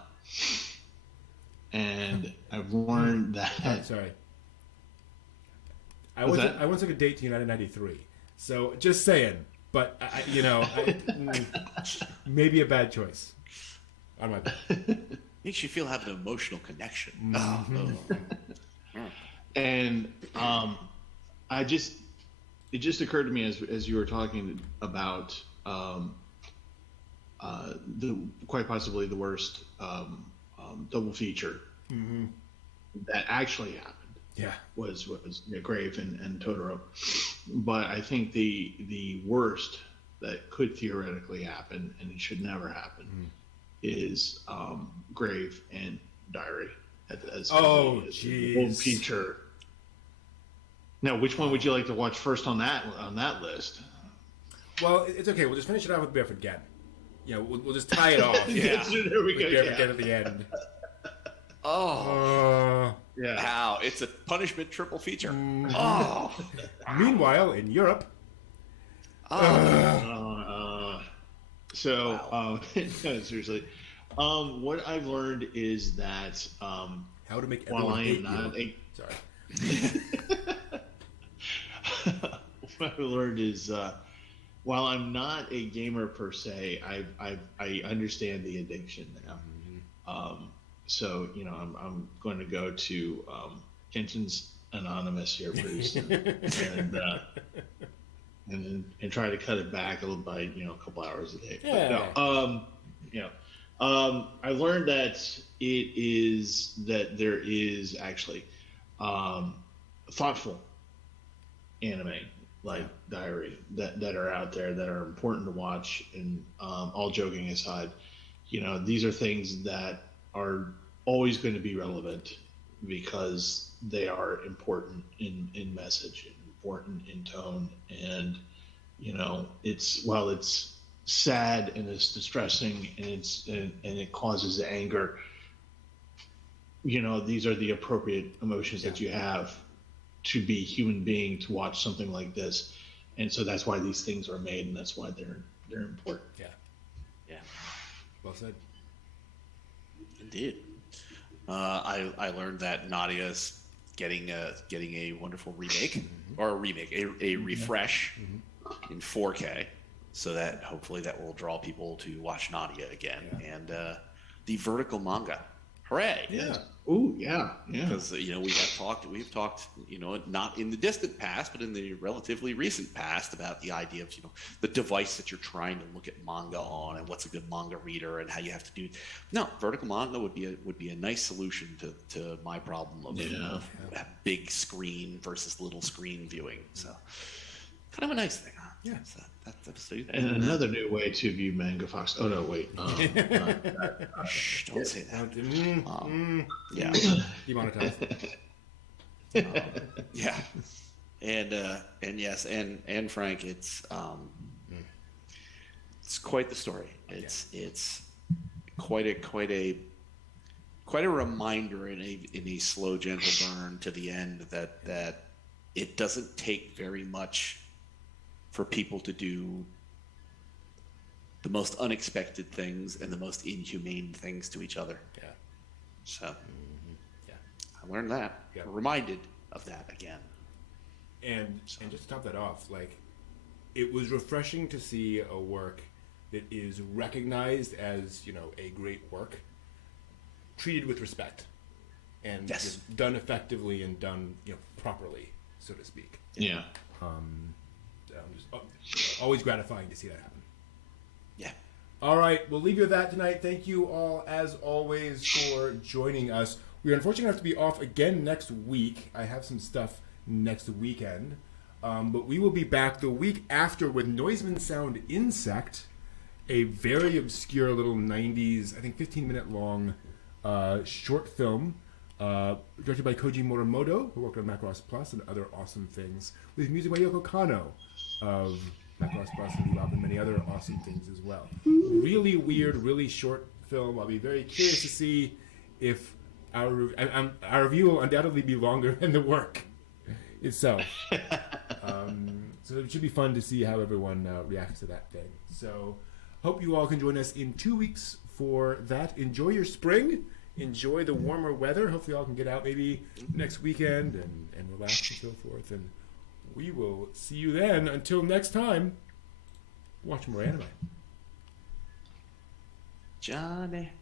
And I've learned that. Oh, sorry. I once took a date to United 93. So just saying. But maybe a bad choice on my part. Makes you feel have an emotional connection. Mm-hmm. And it just occurred to me as you were talking about quite possibly the worst double feature that actually happened. Yeah, was Grave and Totoro, but I think the worst that could theoretically happen, and it should never happen, is Grave and Diary as the whole feature. Now, which one would you like to watch first on that list? Well, it's okay. We'll just finish it off with Barefoot Gen. You know, we'll just tie it off. Yeah, there we go. Barefoot Gen at the end. Yeah. Wow, it's a punishment triple feature. Meanwhile, in Europe. Seriously. What I've learned is that how to make while I am not a sorry. What I learned is while I'm not a gamer per se, I understand the addiction now. So I'm going to go to Genshin's Anonymous here pretty soon, and try to cut it back by a couple hours a day. Yeah. But I learned that there is actually thoughtful anime like Diary that are out there that are important to watch. And all joking aside, these are things that are always going to be relevant because they are important in message, important in tone, and while it's sad and it's distressing and it causes anger, these are the appropriate emotions that you have to be human being to watch something like this. And so that's why these things are made, and that's why they're important. Yeah. Yeah. Well said. Indeed. I learned that Nadia's getting a wonderful remake, or a refresh in 4K, so that hopefully that will draw people to watch Nadia again. Yeah. And the vertical manga, hooray! Yeah. Oh yeah. Because we've talked, not in the distant past, but in the relatively recent past, about the idea of the device that you're trying to look at manga on, and what's a good manga reader, and how you have to do. No, vertical manga would be a nice solution to my problem of big screen versus little screen viewing. So kind of a nice thing, huh? Yeah. So and another new way to view Manga Fox. Oh no, wait. Shh, don't say that. Yeah. Demonetized. Yeah. And yes, and Frank, it's quite the story. It's quite a reminder in a slow, gentle burn to the end that it doesn't take very much for people to do the most unexpected things and the most inhumane things to each other. Yeah. So, I learned that. Yeah. Reminded of that again. And just to top that off, like, it was refreshing to see a work that is recognized as, a great work, treated with respect, and done effectively and done, properly, so to speak. Yeah. Just always gratifying to see that happen. Yeah. All right, we'll leave you with that tonight. Thank you all, as always, for joining us. We unfortunately have to be off again next week. I have some stuff next weekend. But we will be back the week after with Noiseman Sound Insect, a very obscure little 90s, I think 15-minute long short film directed by Koji Morimoto, who worked on Macross Plus and other awesome things, with music by Yoko Kanno of Macross Plus and Bebop and many other awesome things as well. Really weird, really short film. I'll be very curious to see if our review will undoubtedly be longer than the work itself. So it should be fun to see how everyone reacts to that thing. So hope you all can join us in 2 weeks for that. Enjoy your spring. Enjoy the warmer weather. Hopefully y'all can get out maybe next weekend and relax and so forth. And we will see you then. Until next time, watch more anime. Johnny.